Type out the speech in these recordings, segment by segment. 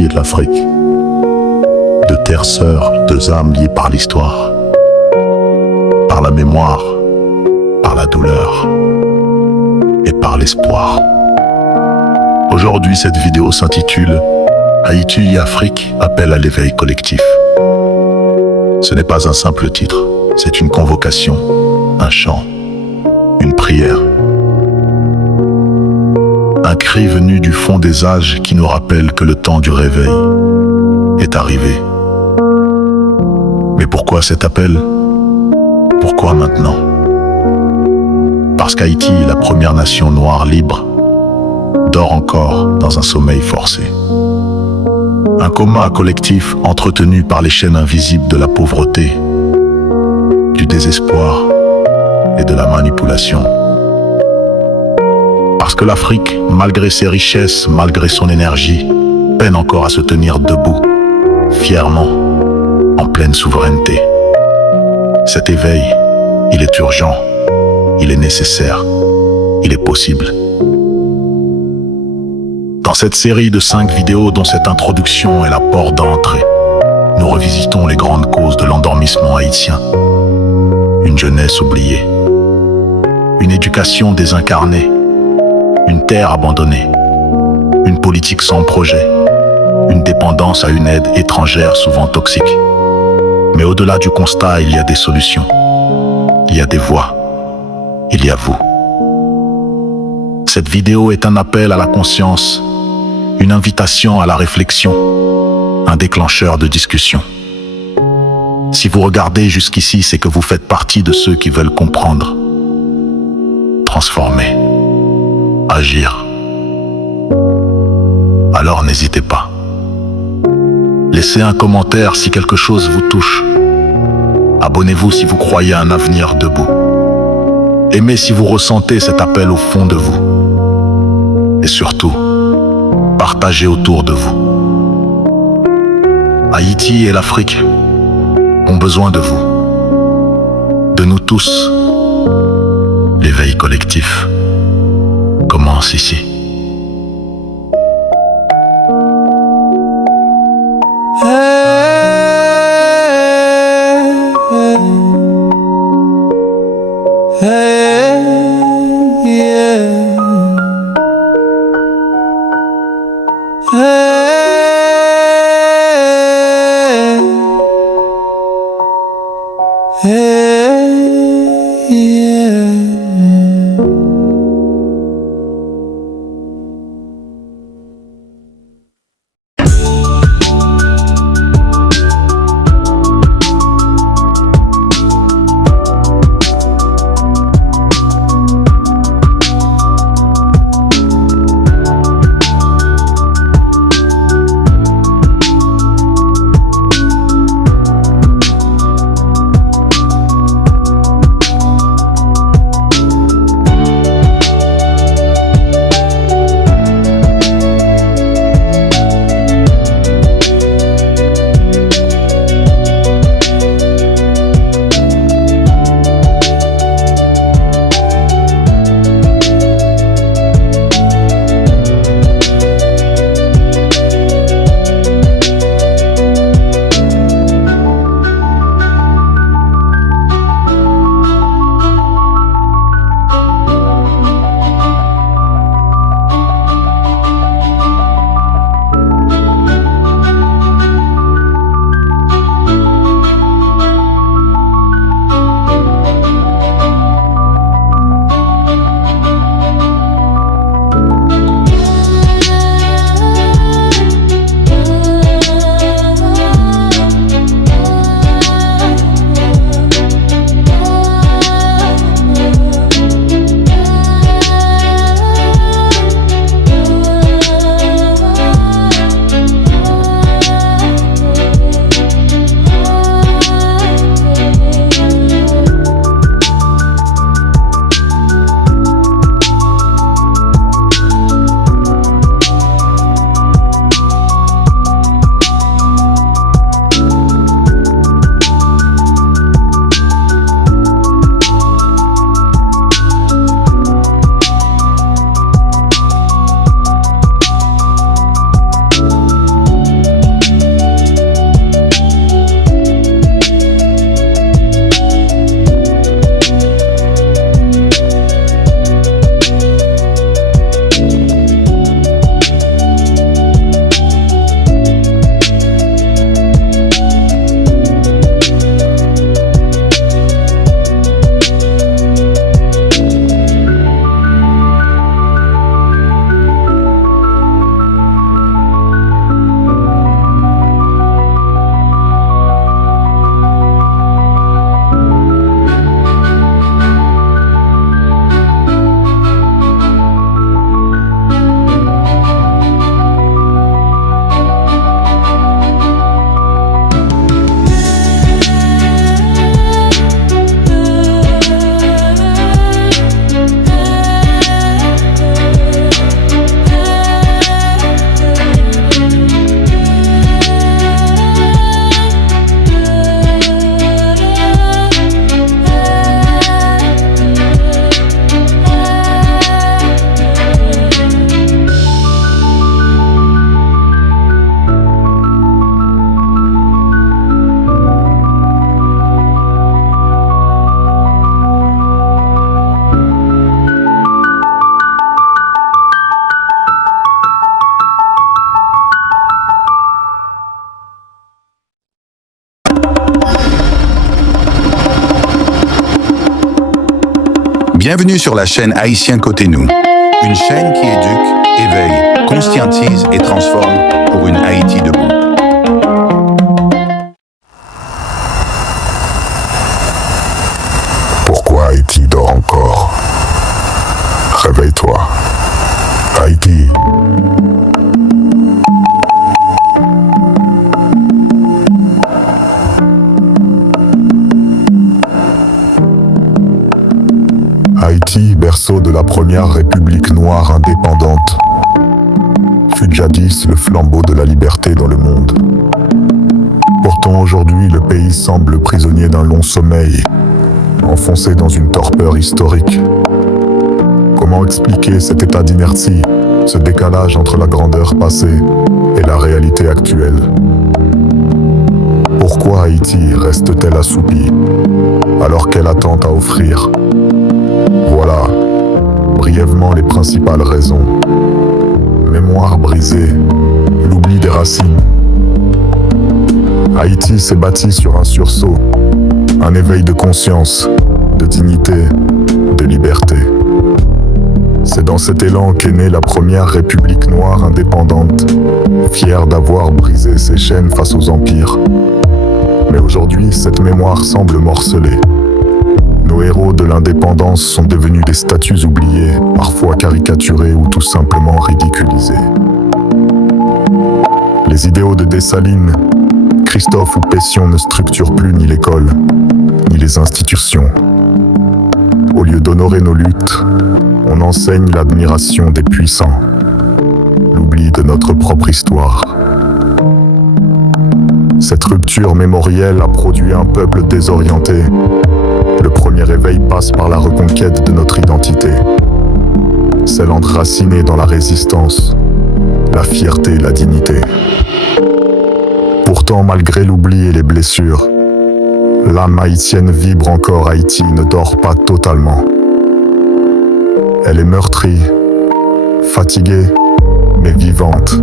Haïti et de l'Afrique. Deux terres sœurs, deux âmes liées par l'histoire, par la mémoire, par la douleur et par l'espoir. Aujourd'hui, cette vidéo s'intitule Haïti et Afrique, appel à l'éveil collectif. Ce n'est pas un simple titre, c'est une convocation, un chant, une prière. Un cri venu du fond des âges qui nous rappelle que le temps du réveil est arrivé. Mais pourquoi cet appel? Pourquoi maintenant? Parce qu'Haïti, la première nation noire libre, dort encore dans un sommeil forcé. Un coma collectif entretenu par les chaînes invisibles de la pauvreté, du désespoir et de la manipulation. Parce que l'Afrique, malgré ses richesses, malgré son énergie, peine encore à se tenir debout, fièrement, en pleine souveraineté. Cet éveil, il est urgent, il est nécessaire, il est possible. Dans cette série de 5 vidéos dont cette introduction est la porte d'entrée, nous revisitons les grandes causes de l'endormissement haïtien. Une jeunesse oubliée, une éducation désincarnée, une terre abandonnée, une politique sans projet, une dépendance à une aide étrangère souvent toxique. Mais au-delà du constat, il y a des solutions, il y a des voies, il y a vous. Cette vidéo est un appel à la conscience, une invitation à la réflexion, un déclencheur de discussion. Si vous regardez jusqu'ici, c'est que vous faites partie de ceux qui veulent comprendre, transformer, agir. Alors n'hésitez pas. Laissez un commentaire si quelque chose vous touche. Abonnez-vous si vous croyez à un avenir debout. Aimez si vous ressentez cet appel au fond de vous. Et surtout, partagez autour de vous. Haïti et l'Afrique ont besoin de vous, de nous tous. L'éveil collectif commence ici. Bienvenue sur la chaîne Haïtien Côté Nous, une chaîne qui éduque, éveille, conscientise et transforme pour une Haïti debout. Pourquoi Haïti dort encore? Réveille-toi, Haïti. Haïti, berceau de la première république noire indépendante, fut jadis le flambeau de la liberté dans le monde. Pourtant aujourd'hui, le pays semble prisonnier d'un long sommeil, enfoncé dans une torpeur historique. Comment expliquer cet état d'inertie, ce décalage entre la grandeur passée et la réalité actuelle? Pourquoi Haïti reste-t-elle assoupie alors qu'elle attend à offrir? Voilà, brièvement les principales raisons. Mémoire brisée, l'oubli des racines. Haïti s'est bâti sur un sursaut, un éveil de conscience, de dignité, de liberté. C'est dans cet élan qu'est née la première république noire indépendante, fière d'avoir brisé ses chaînes face aux empires. Mais aujourd'hui, cette mémoire semble morcelée. Nos héros de l'indépendance sont devenus des statues oubliées, parfois caricaturées ou tout simplement ridiculisées. Les idéaux de Dessalines, Christophe ou Pétion ne structurent plus ni l'école, ni les institutions. Au lieu d'honorer nos luttes, on enseigne l'admiration des puissants, l'oubli de notre propre histoire. Cette rupture mémorielle a produit un peuple désorienté. Le premier éveil passe par la reconquête de notre identité, celle enracinée dans la résistance, la fierté et la dignité. Pourtant, malgré l'oubli et les blessures, l'âme haïtienne vibre encore. Haïti ne dort pas totalement. Elle est meurtrie, fatiguée, mais vivante.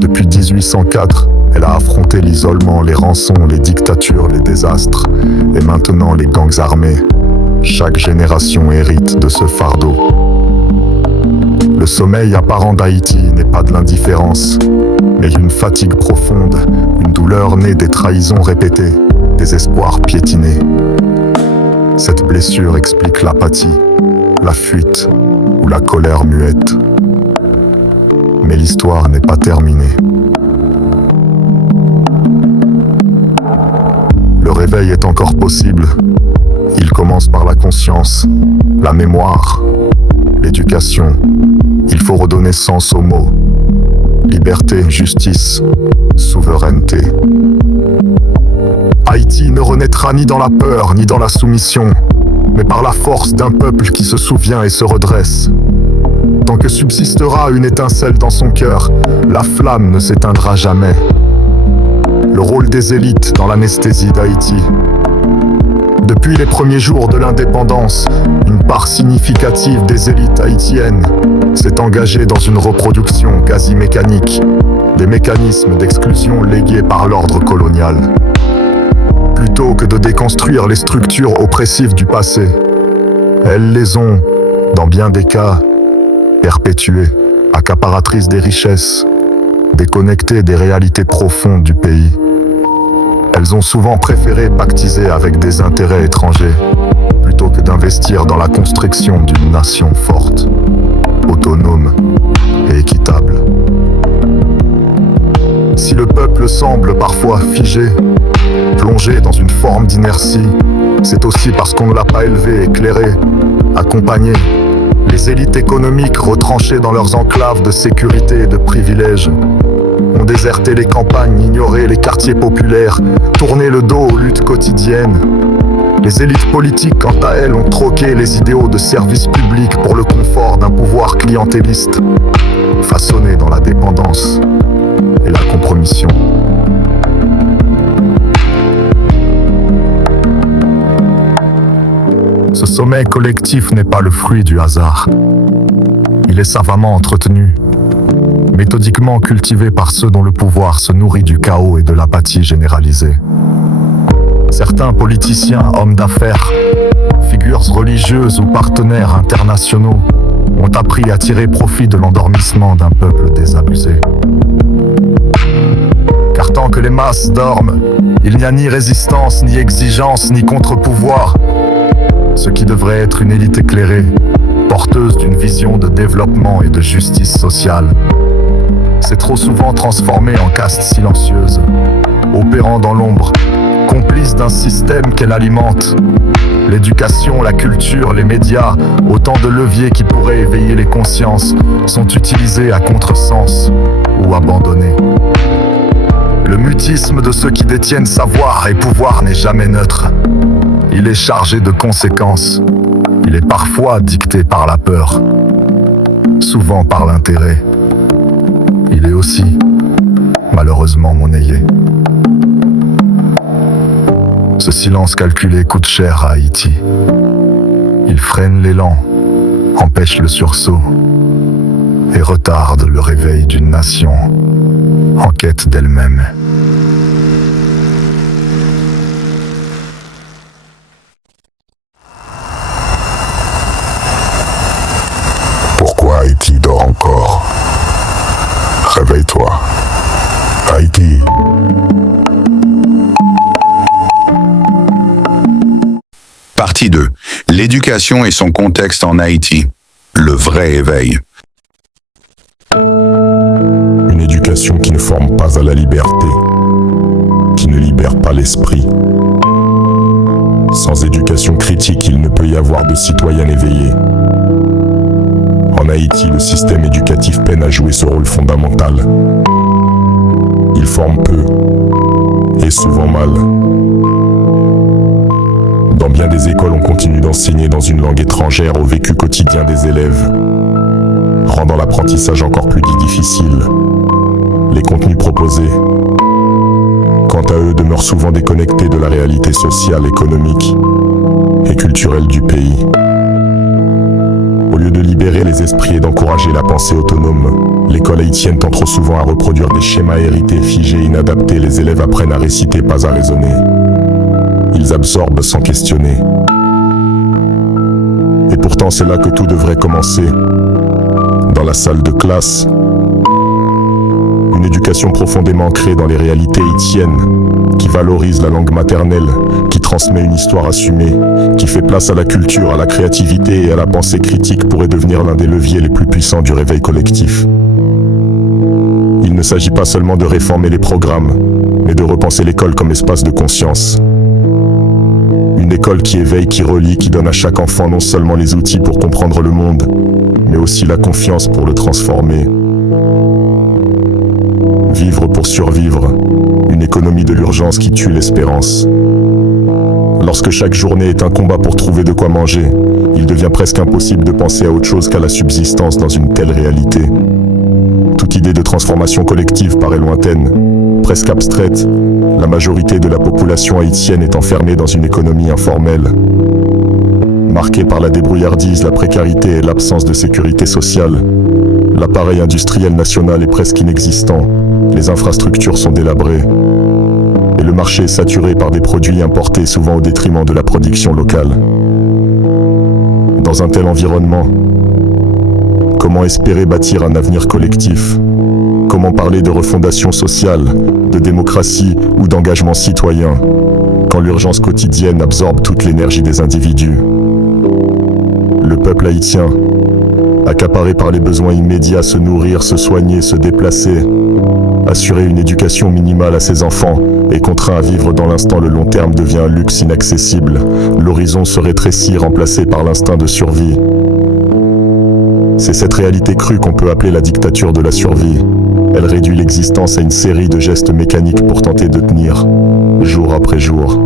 Depuis 1804, elle a affronté l'isolement, les rançons, les dictatures, les désastres, et maintenant les gangs armés. Chaque génération hérite de ce fardeau. Le sommeil apparent d'Haïti n'est pas de l'indifférence, mais une fatigue profonde, une douleur née des trahisons répétées, des espoirs piétinés. Cette blessure explique l'apathie, la fuite ou la colère muette. Mais l'histoire n'est pas terminée. Le réveil est encore possible. Il commence par la conscience, la mémoire, l'éducation. Il faut redonner sens aux mots. Liberté, justice, souveraineté. Haïti ne renaîtra ni dans la peur, ni dans la soumission, mais par la force d'un peuple qui se souvient et se redresse. Tant que subsistera une étincelle dans son cœur, la flamme ne s'éteindra jamais. Le rôle des élites dans l'anesthésie d'Haïti. Depuis les premiers jours de l'indépendance, une part significative des élites haïtiennes s'est engagée dans une reproduction quasi mécanique des mécanismes d'exclusion légués par l'ordre colonial. Plutôt que de déconstruire les structures oppressives du passé, elles les ont, dans bien des cas, perpétuées, accaparatrices des richesses, déconnectées des réalités profondes du pays. Elles ont souvent préféré pactiser avec des intérêts étrangers, plutôt que d'investir dans la construction d'une nation forte, autonome et équitable. Si le peuple semble parfois figé, plongé dans une forme d'inertie, c'est aussi parce qu'on ne l'a pas élevé, éclairé, accompagné. Les élites économiques retranchées dans leurs enclaves de sécurité et de privilèges ont déserté les campagnes, ignoré les quartiers populaires, tourné le dos aux luttes quotidiennes. Les élites politiques, quant à elles, ont troqué les idéaux de service public pour le confort d'un pouvoir clientéliste, façonné dans la dépendance et la compromission. Ce sommeil collectif n'est pas le fruit du hasard. Il est savamment entretenu, méthodiquement cultivé par ceux dont le pouvoir se nourrit du chaos et de l'apathie généralisée. Certains politiciens, hommes d'affaires, figures religieuses ou partenaires internationaux ont appris à tirer profit de l'endormissement d'un peuple désabusé. Car tant que les masses dorment, il n'y a ni résistance, ni exigence, ni contre-pouvoir. Ce qui devrait être une élite éclairée, porteuse d'une vision de développement et de justice sociale, s'est trop souvent transformée en caste silencieuse, opérant dans l'ombre, complice d'un système qu'elle alimente. L'éducation, la culture, les médias, autant de leviers qui pourraient éveiller les consciences, sont utilisés à contresens ou abandonnés. Le mutisme de ceux qui détiennent savoir et pouvoir n'est jamais neutre. Il est chargé de conséquences. Il est parfois dicté par la peur, souvent par l'intérêt. Il est aussi, malheureusement, monnayé. Ce silence calculé coûte cher à Haïti. Il freine l'élan, empêche le sursaut et retarde le réveil d'une nation en quête d'elle-même. Pourquoi Haïti dort encore? Réveille-toi, Haïti. Partie 2. L'éducation et son contexte en Haïti. Le vrai éveil. Une éducation qui ne forme pas à la liberté, qui ne libère pas l'esprit. Sans éducation critique, il ne peut y avoir de citoyens éveillés. En Haïti, le système éducatif peine à jouer ce rôle fondamental. Il forme peu, et souvent mal. Dans bien des écoles, on continue d'enseigner dans une langue étrangère au vécu quotidien des élèves, rendant l'apprentissage encore plus difficile. Les contenus proposés, quant à eux, demeurent souvent déconnectés de la réalité sociale, économique et culturelle du pays. Au lieu de libérer les esprits et d'encourager la pensée autonome, l'école haïtienne tend trop souvent à reproduire des schémas hérités, figés, inadaptés. Les élèves apprennent à réciter, pas à raisonner. Ils absorbent sans questionner. Et pourtant, c'est là que tout devrait commencer. Dans la salle de classe. Une éducation profondément ancrée dans les réalités haïtiennes, qui valorise la langue maternelle, qui transmet une histoire assumée, qui fait place à la culture, à la créativité et à la pensée critique pourrait devenir l'un des leviers les plus puissants du réveil collectif. Il ne s'agit pas seulement de réformer les programmes, mais de repenser l'école comme espace de conscience. Une école qui éveille, qui relie, qui donne à chaque enfant non seulement les outils pour comprendre le monde, mais aussi la confiance pour le transformer. Vivre pour survivre, une économie de l'urgence qui tue l'espérance. Lorsque chaque journée est un combat pour trouver de quoi manger, il devient presque impossible de penser à autre chose qu'à la subsistance dans une telle réalité. Toute idée de transformation collective paraît lointaine, presque abstraite. La majorité de la population haïtienne est enfermée dans une économie informelle, marquée par la débrouillardise, la précarité et l'absence de sécurité sociale. L'appareil industriel national est presque inexistant, les infrastructures sont délabrées, et le marché est saturé par des produits importés souvent au détriment de la production locale. Dans un tel environnement, comment espérer bâtir un avenir collectif ? Comment parler de refondation sociale, de démocratie ou d'engagement citoyen, quand l'urgence quotidienne absorbe toute l'énergie des individus ? Le peuple haïtien, accaparé par les besoins immédiats, se nourrir, se soigner, se déplacer, assurer une éducation minimale à ses enfants et contraint à vivre dans l'instant, le long terme devient un luxe inaccessible. L'horizon se rétrécit, remplacé par l'instinct de survie. C'est cette réalité crue qu'on peut appeler la dictature de la survie. Elle réduit l'existence à une série de gestes mécaniques pour tenter de tenir, jour après jour.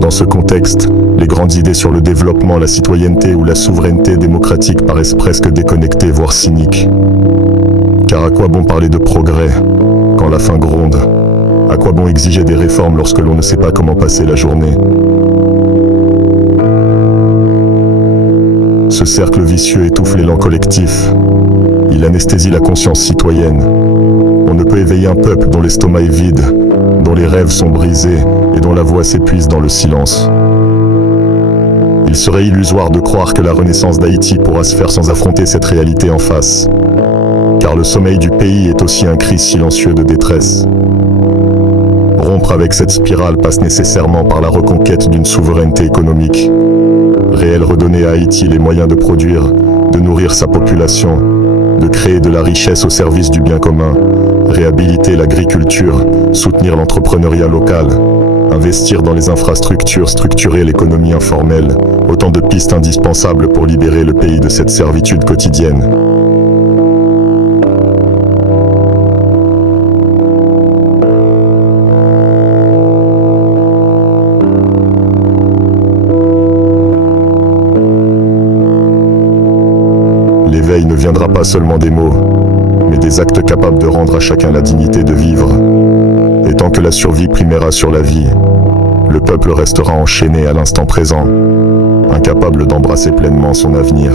Dans ce contexte, les grandes idées sur le développement, la citoyenneté ou la souveraineté démocratique paraissent presque déconnectées, voire cyniques. Car à quoi bon parler de progrès quand la faim gronde ? À quoi bon exiger des réformes lorsque l'on ne sait pas comment passer la journée ? Ce cercle vicieux étouffe l'élan collectif. Il anesthésie la conscience citoyenne. On ne peut éveiller un peuple dont l'estomac est vide, dont les rêves sont brisés et dont la voix s'épuise dans le silence. Il serait illusoire de croire que la renaissance d'Haïti pourra se faire sans affronter cette réalité en face. Car le sommeil du pays est aussi un cri silencieux de détresse. Rompre avec cette spirale passe nécessairement par la reconquête d'une souveraineté économique. Réel redonner à Haïti les moyens de produire, de nourrir sa population, de créer de la richesse au service du bien commun, réhabiliter l'agriculture, soutenir l'entrepreneuriat local, investir dans les infrastructures, structurer l'économie informelle, autant de pistes indispensables pour libérer le pays de cette servitude quotidienne. L'éveil ne viendra pas seulement des mots, mais des actes capables de rendre à chacun la dignité de vivre. Et tant que la survie primera sur la vie, le peuple restera enchaîné à l'instant présent, incapable d'embrasser pleinement son avenir.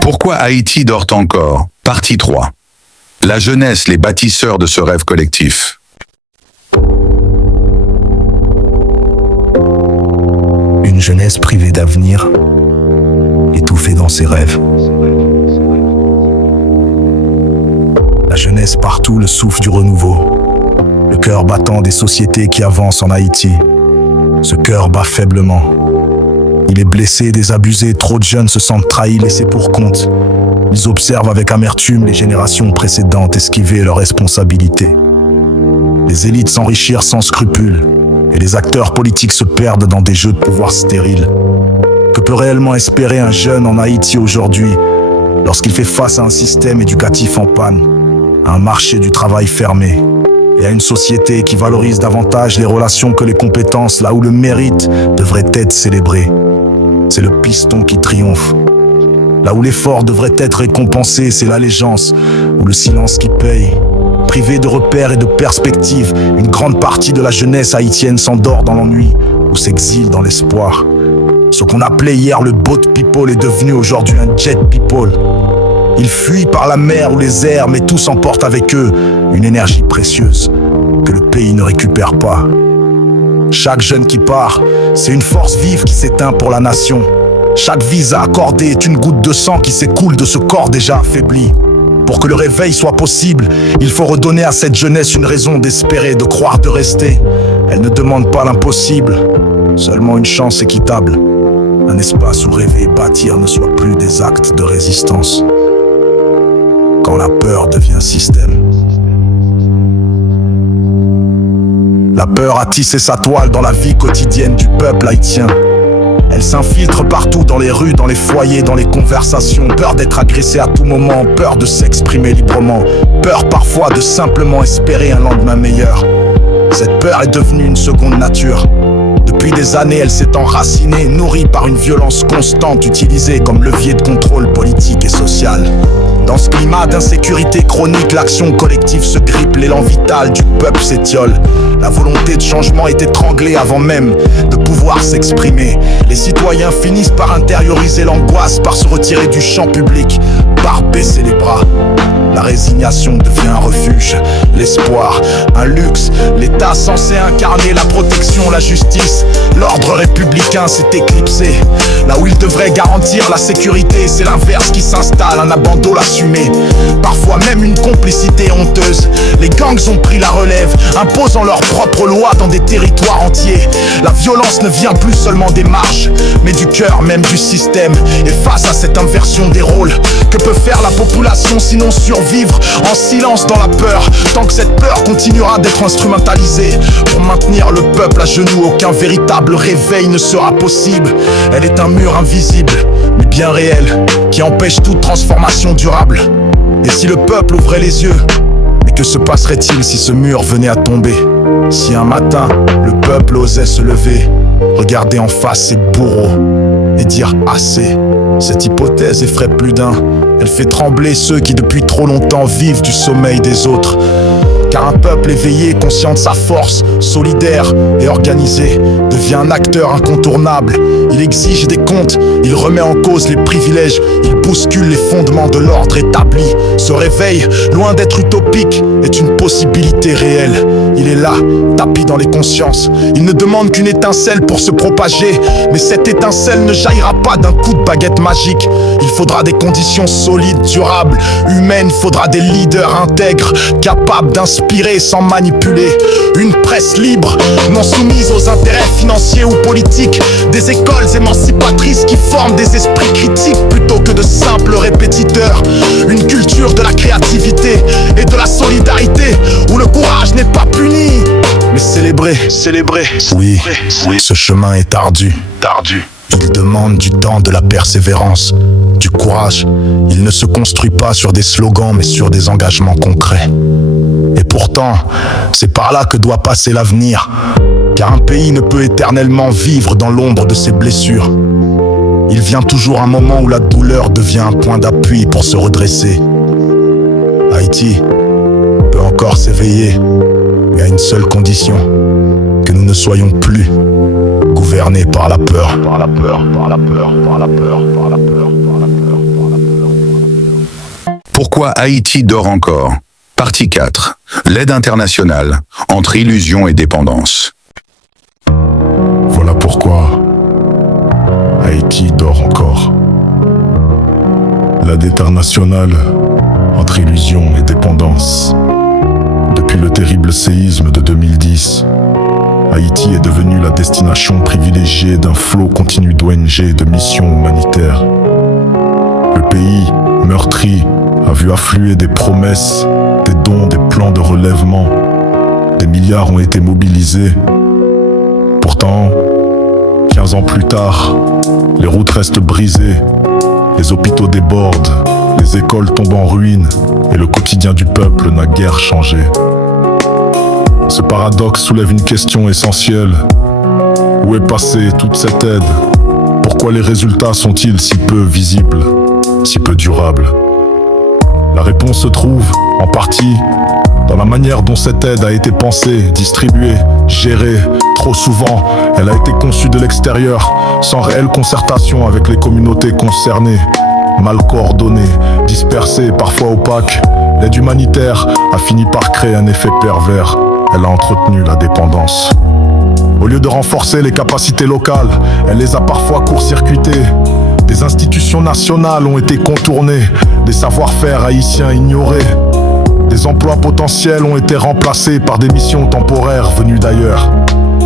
Pourquoi Haïti dort encore? Partie 3. La jeunesse, les bâtisseurs de ce rêve collectif. Une jeunesse privée d'avenir, étouffée dans ses rêves. La jeunesse partout, le souffle du renouveau. Le cœur battant des sociétés qui avancent en Haïti. Ce cœur bat faiblement. Il est blessé, désabusé, trop de jeunes se sentent trahis, laissés pour compte. Ils observent avec amertume les générations précédentes esquiver leurs responsabilités. Les élites s'enrichir sans scrupules, et les acteurs politiques se perdent dans des jeux de pouvoir stériles. Que peut réellement espérer un jeune en Haïti aujourd'hui, lorsqu'il fait face à un système éducatif en panne, à un marché du travail fermé, et à une société qui valorise davantage les relations que les compétences, là où le mérite devrait être célébré? C'est le piston qui triomphe. Là où l'effort devrait être récompensé, c'est l'allégeance, ou le silence qui paye. Privée de repères et de perspectives, une grande partie de la jeunesse haïtienne s'endort dans l'ennui ou s'exile dans l'espoir. Ce qu'on appelait hier le boat people est devenu aujourd'hui un jet people. Ils fuient par la mer ou les airs, mais tous emportent avec eux une énergie précieuse que le pays ne récupère pas. Chaque jeune qui part, c'est une force vive qui s'éteint pour la nation. Chaque visa accordé est une goutte de sang qui s'écoule de ce corps déjà affaibli. Pour que le réveil soit possible, il faut redonner à cette jeunesse une raison d'espérer, de croire, de rester. Elle ne demande pas l'impossible, seulement une chance équitable. Un espace où rêver et bâtir ne soient plus des actes de résistance. Quand la peur devient système. La peur a tissé sa toile dans la vie quotidienne du peuple haïtien. Elle s'infiltre partout, dans les rues, dans les foyers, dans les conversations. Peur d'être agressé à tout moment, peur de s'exprimer librement, peur parfois de simplement espérer un lendemain meilleur. Cette peur est devenue une seconde nature. Depuis des années, elle s'est enracinée, nourrie par une violence constante, utilisée comme levier de contrôle politique et social. Dans ce climat d'insécurité chronique, l'action collective se grippe, l'élan vital du peuple s'étiole. La volonté de changement est étranglée avant même de pouvoir s'exprimer. Les citoyens finissent par intérioriser l'angoisse, par se retirer du champ public, par baisser les bras. La résignation devient un refuge, l'espoir, un luxe. L'État censé incarner la protection, la justice, l'ordre républicain s'est éclipsé. Là où il devrait garantir la sécurité, c'est l'inverse qui s'installe, un abandon assumé. Parfois même une complicité honteuse. Les gangs ont pris la relève, imposant leurs propres lois dans des territoires entiers. La violence ne vient plus seulement des marches, mais du cœur même du système. Et face à cette inversion des rôles, que peut faire la population sinon survivre en silence dans la peur, tant que cette peur continuera d'être instrumentalisée pour maintenir le peuple à genoux? Aucun véritable réveil ne sera possible. Elle est un mur invisible, mais bien réel, qui empêche toute transformation durable. Et si le peuple ouvrait les yeux, mais que se passerait-il si ce mur venait à tomber? Si un matin, le peuple osait se lever, regarder en face ses bourreaux et dire assez? Cette hypothèse effraie plus d'un. Elle fait trembler ceux qui depuis trop longtemps vivent du sommeil des autres. Car un peuple éveillé, conscient de sa force, solidaire et organisé, devient un acteur incontournable. Il exige des comptes, il remet en cause les privilèges, il bouscule les fondements de l'ordre établi. Ce réveil, loin d'être utopique, est une possibilité réelle. Il est là, tapis dans les consciences. Il ne demande qu'une étincelle pour se propager, mais cette étincelle ne jaillira pas d'un coup de baguette magique. Il faudra des conditions solides, durables, humaines. Faudra des leaders intègres, capables d'inspirer sans manipuler. Une presse libre, non soumise aux intérêts financiers ou politiques. Des écoles émancipatrices qui forment des esprits critiques plutôt que de simples répétiteurs. Une culture de la créativité et de la solidarité où le courage n'est pas puni mais célébré. Oui, ce chemin est ardu. Il demande du temps, de la persévérance, du courage. Il ne se construit pas sur des slogans mais sur des engagements concrets. Et pourtant, c'est par là que doit passer l'avenir. Car un pays ne peut éternellement vivre dans l'ombre de ses blessures. Il vient toujours un moment où la douleur devient un point d'appui pour se redresser. Haïti peut encore s'éveiller, mais à une seule condition, que nous ne soyons plus gouvernés par la peur. Pourquoi Haïti dort encore? Partie 4. L'aide internationale, entre illusion et dépendance. Voilà pourquoi Haïti dort encore. L'aide internationale entre illusion et dépendance. Depuis le terrible séisme de 2010, Haïti est devenu la destination privilégiée d'un flot continu d'ONG et de missions humanitaires. Le pays, meurtri, a vu affluer des promesses, des dons, des plans de relèvement. Des milliards ont été mobilisés. Pourtant, 15 ans plus tard, les routes restent brisées, les hôpitaux débordent, les écoles tombent en ruine et le quotidien du peuple n'a guère changé. Ce paradoxe soulève une question essentielle. Où est passée toute cette aide? Pourquoi les résultats sont-ils si peu visibles, si peu durables? La réponse se trouve, en partie, dans la manière dont cette aide a été pensée, distribuée, gérée. Trop souvent, elle a été conçue de l'extérieur, sans réelle concertation avec les communautés concernées. Mal coordonnée, dispersée, parfois opaque, l'aide humanitaire a fini par créer un effet pervers. Elle a entretenu la dépendance. Au lieu de renforcer les capacités locales, elle les a parfois court-circuitées. Des institutions nationales ont été contournées, des savoir-faire haïtiens ignorés. Des emplois potentiels ont été remplacés par des missions temporaires venues d'ailleurs.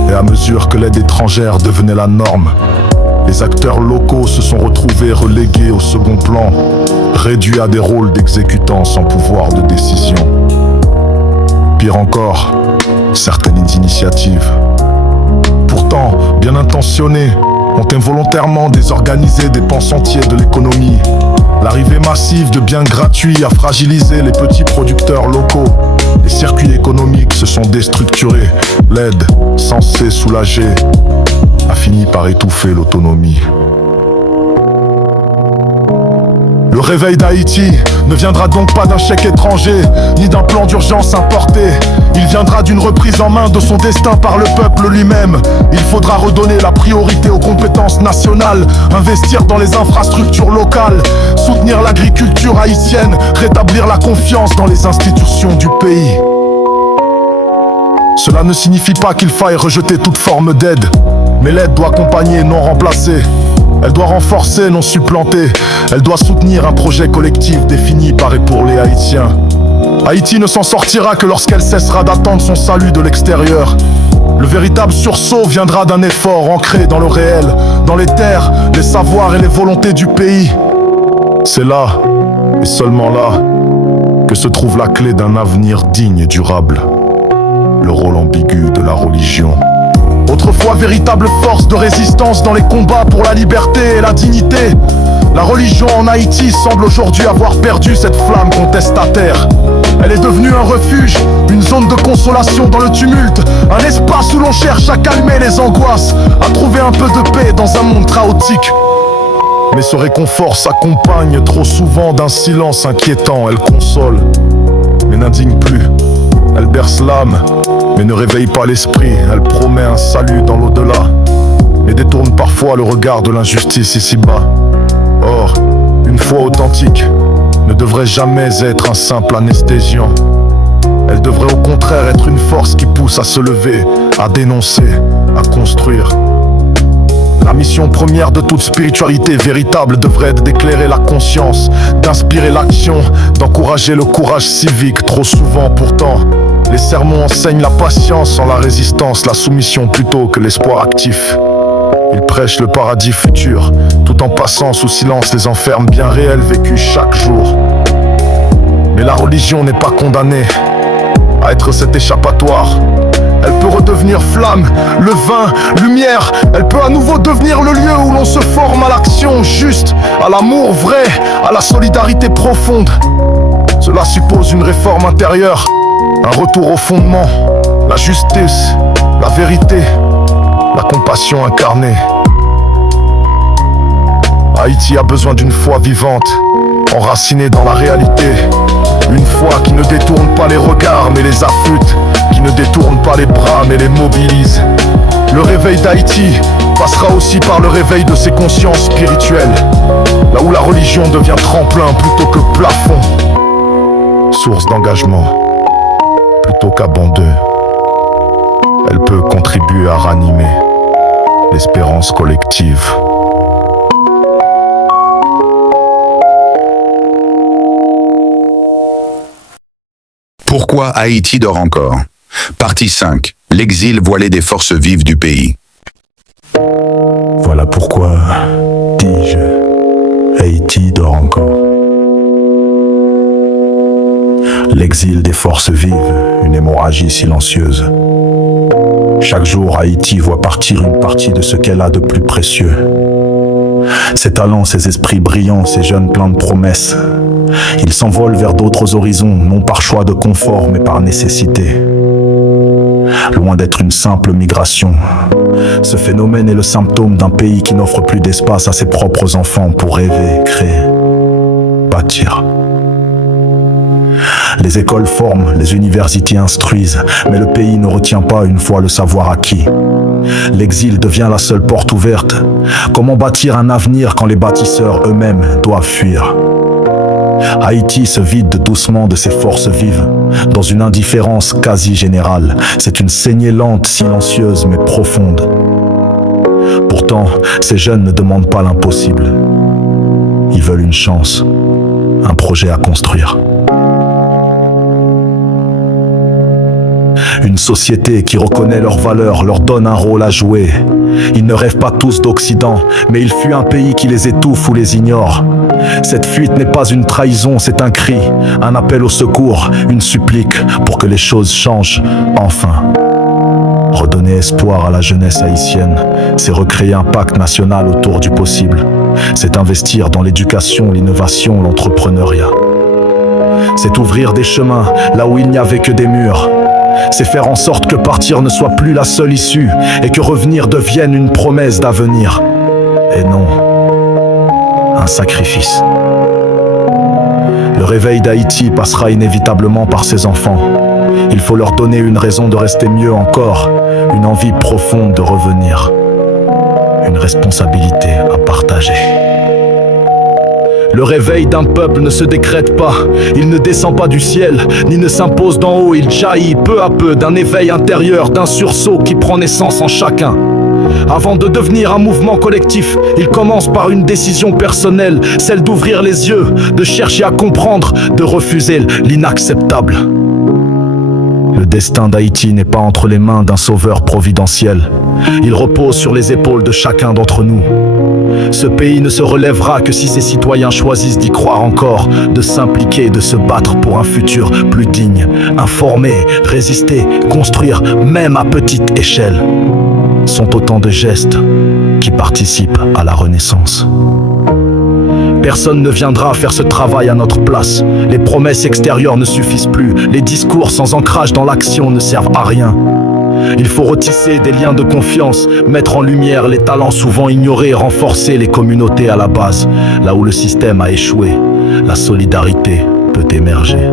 Et à mesure que l'aide étrangère devenait la norme, les acteurs locaux se sont retrouvés relégués au second plan, réduits à des rôles d'exécutants sans pouvoir de décision. Pire encore, certaines initiatives, pourtant bien intentionnées, ont involontairement désorganisé des pans entiers de l'économie. L'arrivée massive de biens gratuits a fragilisé les petits producteurs locaux. Les circuits économiques se sont déstructurés. L'aide, censée soulager, a fini par étouffer l'autonomie. Le réveil d'Haïti ne viendra donc pas d'un chèque étranger, ni d'un plan d'urgence importé. Il viendra d'une reprise en main de son destin par le peuple lui-même. Il faudra redonner la priorité aux compétences nationales, investir dans les infrastructures locales, soutenir l'agriculture haïtienne, rétablir la confiance dans les institutions du pays. Cela ne signifie pas qu'il faille rejeter toute forme d'aide, mais l'aide doit accompagner, non remplacer. Elle doit renforcer, non supplanter. Elle doit soutenir un projet collectif défini par et pour les Haïtiens. Haïti ne s'en sortira que lorsqu'elle cessera d'attendre son salut de l'extérieur. Le véritable sursaut viendra d'un effort ancré dans le réel, dans les terres, les savoirs et les volontés du pays. C'est là, et seulement là, que se trouve la clé d'un avenir digne et durable. Le rôle ambigu de la religion. Autrefois véritable force de résistance dans les combats pour la liberté et la dignité, la religion en Haïti semble aujourd'hui avoir perdu cette flamme contestataire. Elle est devenue un refuge, une zone de consolation dans le tumulte, un espace où l'on cherche à calmer les angoisses, à trouver un peu de paix dans un monde chaotique. Mais ce réconfort s'accompagne trop souvent d'un silence inquiétant. Elle console, mais n'indigne plus. Elle berce l'âme, mais ne réveille pas l'esprit. Elle promet un salut dans l'au-delà, mais détourne parfois le regard de l'injustice ici-bas. Or, une foi authentique ne devrait jamais être un simple anesthésiant. Elle devrait au contraire être une force qui pousse à se lever, à dénoncer, à construire. La mission première de toute spiritualité véritable devrait être d'éclairer la conscience, d'inspirer l'action, d'encourager le courage civique. Trop souvent pourtant, les sermons enseignent la patience en la résistance, la soumission plutôt que l'espoir actif. Ils prêchent le paradis futur, tout en passant sous silence les enfermes bien réels vécus chaque jour. Mais la religion n'est pas condamnée à être cet échappatoire. Elle peut redevenir flamme, levain, lumière. Elle peut à nouveau devenir le lieu où l'on se forme à l'action juste, à l'amour vrai, à la solidarité profonde. Cela suppose une réforme intérieure, un retour au fondement, la justice, la vérité, la compassion incarnée. Haïti a besoin d'une foi vivante, enracinée dans la réalité. Une foi qui ne détourne pas les regards mais les affûte, qui ne détourne pas les bras mais les mobilise. Le réveil d'Haïti passera aussi par le réveil de ses consciences spirituelles, là où la religion devient tremplin plutôt que plafond, source d'engagement plutôt qu'abandon. Elle peut contribuer à ranimer l'espérance collective. Pourquoi Haïti dort encore? Partie 5. L'exil voilé des forces vives du pays. Voilà pourquoi, dis-je, Haïti dort encore. L'exil des forces vives, une hémorragie silencieuse. Chaque jour, Haïti voit partir une partie de ce qu'elle a de plus précieux. Ses talents, ses esprits brillants, ses jeunes pleins de promesses. Ils s'envolent vers d'autres horizons, non par choix de confort, mais par nécessité. Loin d'être une simple migration, ce phénomène est le symptôme d'un pays qui n'offre plus d'espace à ses propres enfants pour rêver, créer, bâtir. Les écoles forment, les universités instruisent, mais le pays ne retient pas une fois le savoir acquis. L'exil devient la seule porte ouverte. Comment bâtir un avenir quand les bâtisseurs eux-mêmes doivent fuir? Haïti se vide doucement de ses forces vives, dans une indifférence quasi générale. C'est une saignée lente, silencieuse mais profonde. Pourtant, ces jeunes ne demandent pas l'impossible. Ils veulent une chance, un projet à construire. Une société qui reconnaît leurs valeurs, leur donne un rôle à jouer. Ils ne rêvent pas tous d'Occident, mais ils fuient un pays qui les étouffe ou les ignore. Cette fuite n'est pas une trahison, c'est un cri, un appel au secours, une supplique pour que les choses changent, enfin. Redonner espoir à la jeunesse haïtienne, c'est recréer un pacte national autour du possible. C'est investir dans l'éducation, l'innovation, l'entrepreneuriat. C'est ouvrir des chemins là où il n'y avait que des murs. C'est faire en sorte que partir ne soit plus la seule issue et que revenir devienne une promesse d'avenir. Et non, un sacrifice. Le réveil d'Haïti passera inévitablement par ses enfants. Il faut leur donner une raison de rester mieux encore, une envie profonde de revenir, une responsabilité à partager. Le réveil d'un peuple ne se décrète pas, il ne descend pas du ciel, ni ne s'impose d'en haut, il jaillit peu à peu d'un éveil intérieur, d'un sursaut qui prend naissance en chacun. Avant de devenir un mouvement collectif, il commence par une décision personnelle, celle d'ouvrir les yeux, de chercher à comprendre, de refuser l'inacceptable. Le destin d'Haïti n'est pas entre les mains d'un sauveur providentiel. Il repose sur les épaules de chacun d'entre nous. Ce pays ne se relèvera que si ses citoyens choisissent d'y croire encore, de s'impliquer, de se battre pour un futur plus digne, informer, résister, construire, même à petite échelle. Sont autant de gestes qui participent à la renaissance. Personne ne viendra faire ce travail à notre place. Les promesses extérieures ne suffisent plus. Les discours sans ancrage dans l'action ne servent à rien. Il faut retisser des liens de confiance, mettre en lumière les talents souvent ignorés, renforcer les communautés à la base. Là où le système a échoué, la solidarité peut émerger.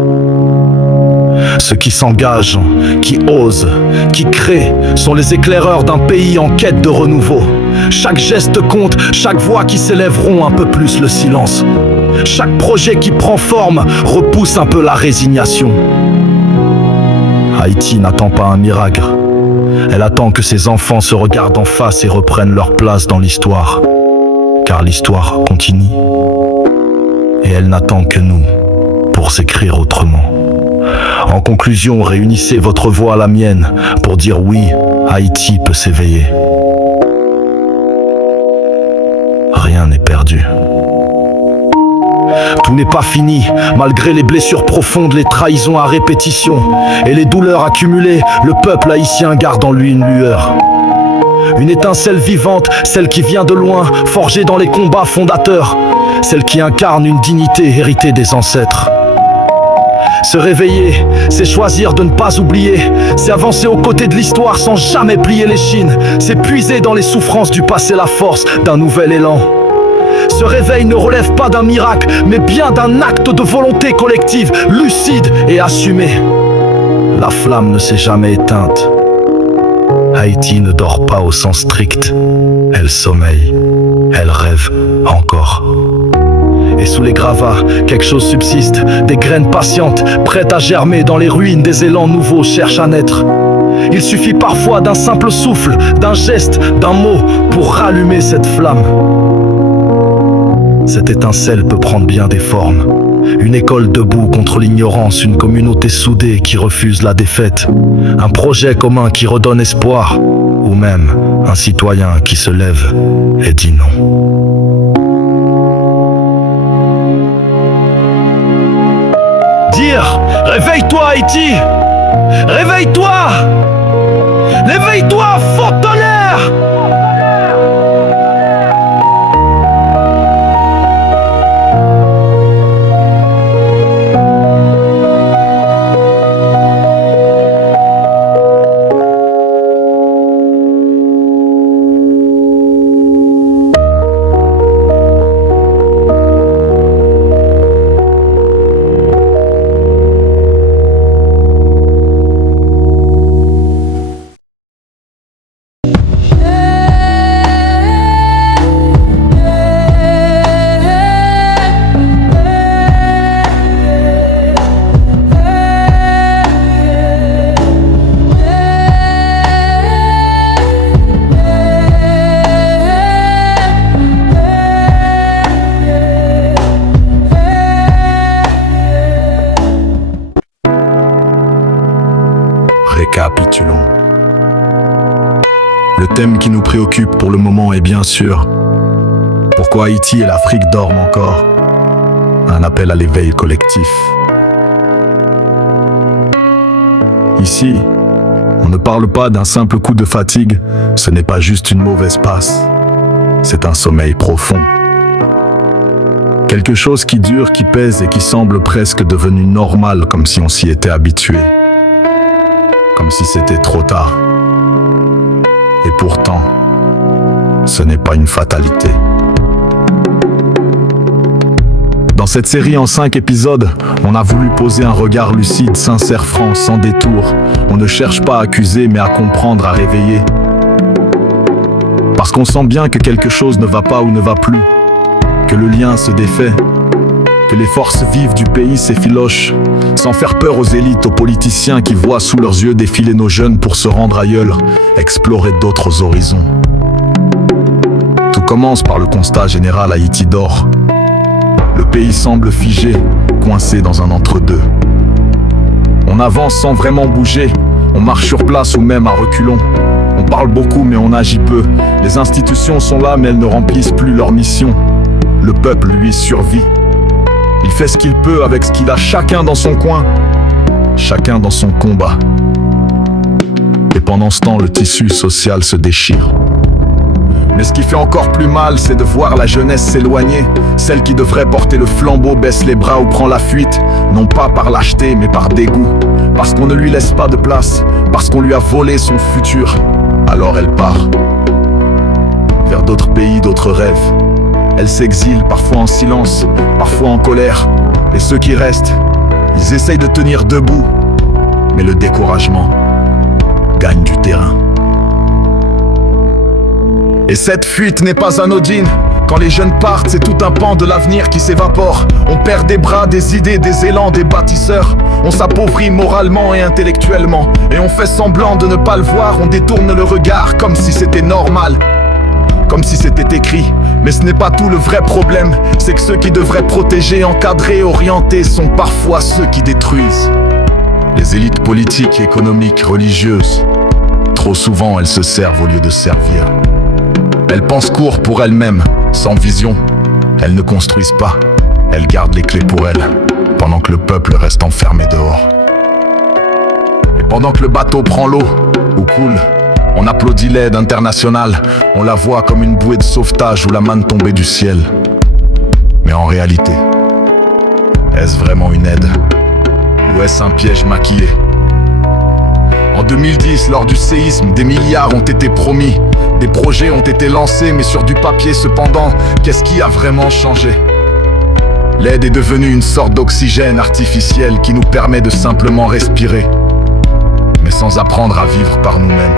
Ceux qui s'engagent, qui osent, qui créent, sont les éclaireurs d'un pays en quête de renouveau. Chaque geste compte, chaque voix qui s'élèveront un peu plus le silence. Chaque projet qui prend forme repousse un peu la résignation. Haïti n'attend pas un miracle. Elle attend que ses enfants se regardent en face et reprennent leur place dans l'histoire. Car l'histoire continue. Et elle n'attend que nous pour s'écrire autrement. En conclusion, réunissez votre voix à la mienne pour dire oui, Haïti peut s'éveiller. Rien n'est perdu. Tout n'est pas fini, malgré les blessures profondes, les trahisons à répétition et les douleurs accumulées, le peuple haïtien garde en lui une lueur. Une étincelle vivante, celle qui vient de loin, forgée dans les combats fondateurs, celle qui incarne une dignité héritée des ancêtres. Se réveiller, c'est choisir de ne pas oublier, c'est avancer aux côtés de l'histoire sans jamais plier l'échine, c'est puiser dans les souffrances du passé la force d'un nouvel élan. Ce réveil ne relève pas d'un miracle, mais bien d'un acte de volonté collective, lucide et assumée. La flamme ne s'est jamais éteinte. Haïti ne dort pas au sens strict, elle sommeille, elle rêve encore. Et sous les gravats, quelque chose subsiste, des graines patientes, prêtes à germer dans les ruines, des élans nouveaux cherchent à naître. Il suffit parfois d'un simple souffle, d'un geste, d'un mot pour rallumer cette flamme. Cette étincelle peut prendre bien des formes. Une école debout contre l'ignorance, une communauté soudée qui refuse la défaite, un projet commun qui redonne espoir, ou même un citoyen qui se lève et dit non. Dire « Réveille-toi Haïti! Réveille-toi! Réveille-toi, faute de l'air !» Récapitulons. Le thème qui nous préoccupe pour le moment est bien sûr pourquoi Haïti et l'Afrique dorment encore. Un appel à l'éveil collectif. Ici, on ne parle pas d'un simple coup de fatigue, ce n'est pas juste une mauvaise passe, c'est un sommeil profond. Quelque chose qui dure, qui pèse et qui semble presque devenu normal, comme si on s'y était habitué. Comme si c'était trop tard. Et pourtant, ce n'est pas une fatalité. Dans cette série en 5 épisodes, on a voulu poser un regard lucide, sincère, franc, sans détour. On ne cherche pas à accuser, mais à comprendre, à réveiller. Parce qu'on sent bien que quelque chose ne va pas ou ne va plus, que le lien se défait, que les forces vives du pays s'effilochent, sans faire peur aux élites, aux politiciens qui voient sous leurs yeux défiler nos jeunes pour se rendre ailleurs, explorer d'autres horizons. Tout commence par le constat général: Haïti dort. Le pays semble figé, coincé dans un entre-deux. On avance sans vraiment bouger, on marche sur place ou même à reculons. On parle beaucoup mais on agit peu. Les institutions sont là mais elles ne remplissent plus leur mission. Le peuple, lui, survit. Il fait ce qu'il peut avec ce qu'il a, chacun dans son coin, chacun dans son combat. Et pendant ce temps, le tissu social se déchire. Mais ce qui fait encore plus mal, c'est de voir la jeunesse s'éloigner. Celle qui devrait porter le flambeau baisse les bras ou prend la fuite, non pas par lâcheté, mais par dégoût. Parce qu'on ne lui laisse pas de place, parce qu'on lui a volé son futur. Alors elle part vers d'autres pays, d'autres rêves. Elle s'exile, parfois en silence, parfois en colère. Et ceux qui restent, ils essayent de tenir debout, Mais le découragement gagne du terrain. Et cette fuite n'est pas anodine. Quand les jeunes partent, c'est tout un pan de l'avenir qui s'évapore. On perd des bras, des idées, des élans, des bâtisseurs. On s'appauvrit moralement et intellectuellement. Et on fait semblant de ne pas le voir. On détourne le regard comme si c'était normal, comme si c'était écrit. Mais ce n'est pas tout le vrai problème. C'est que ceux qui devraient protéger, encadrer, orienter sont parfois ceux qui détruisent. Les élites politiques, économiques, religieuses, trop souvent elles se servent au lieu de servir. Elles pensent court pour elles-mêmes, sans vision. Elles ne construisent pas, elles gardent les clés pour elles, pendant que le peuple reste enfermé dehors. Et pendant que le bateau prend l'eau ou coule, on applaudit l'aide internationale. On la voit comme une bouée de sauvetage ou la manne tombée du ciel. Mais en réalité, est-ce vraiment une aide? Ou est-ce un piège maquillé? En 2010, lors du séisme, des milliards ont été promis. Des projets ont été lancés, mais sur du papier cependant. Qu'est-ce qui a vraiment changé? L'aide est devenue une sorte d'oxygène artificiel qui nous permet de simplement respirer, mais sans apprendre à vivre par nous-mêmes.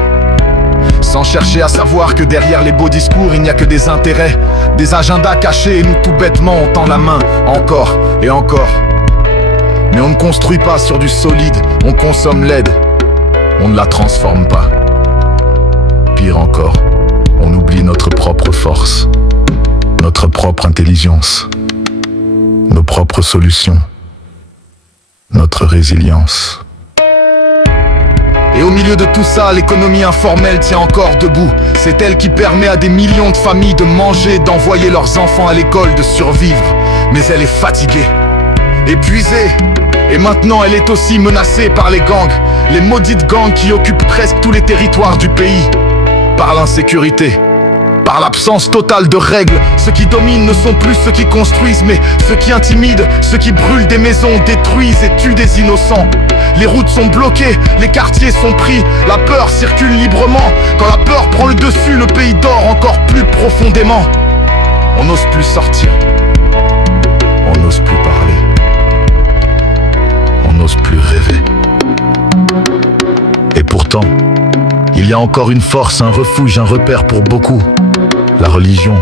Sans chercher à savoir que derrière les beaux discours, il n'y a que des intérêts, des agendas cachés, et nous tout bêtement on tend la main, encore et encore. Mais on ne construit pas sur du solide, on consomme l'aide, on ne la transforme pas. Pire encore, on oublie notre propre force, notre propre intelligence, nos propres solutions, notre résilience. Et au milieu de tout ça, l'économie informelle tient encore debout. C'est elle qui permet à des millions de familles de manger, d'envoyer leurs enfants à l'école, de survivre. Mais elle est fatiguée, épuisée. Et maintenant elle est aussi menacée par les gangs. Les maudites gangs qui occupent presque tous les territoires du pays. Par l'insécurité, par l'absence totale de règles. Ceux qui dominent ne sont plus ceux qui construisent, mais ceux qui intimident, ceux qui brûlent des maisons, détruisent et tuent des innocents. Les routes sont bloquées, les quartiers sont pris, la peur circule librement. Quand la peur prend le dessus, le pays dort encore plus profondément. On n'ose plus sortir, on n'ose plus parler, on n'ose plus rêver. Et pourtant, il y a encore une force, un refuge, un repère pour beaucoup. La religion.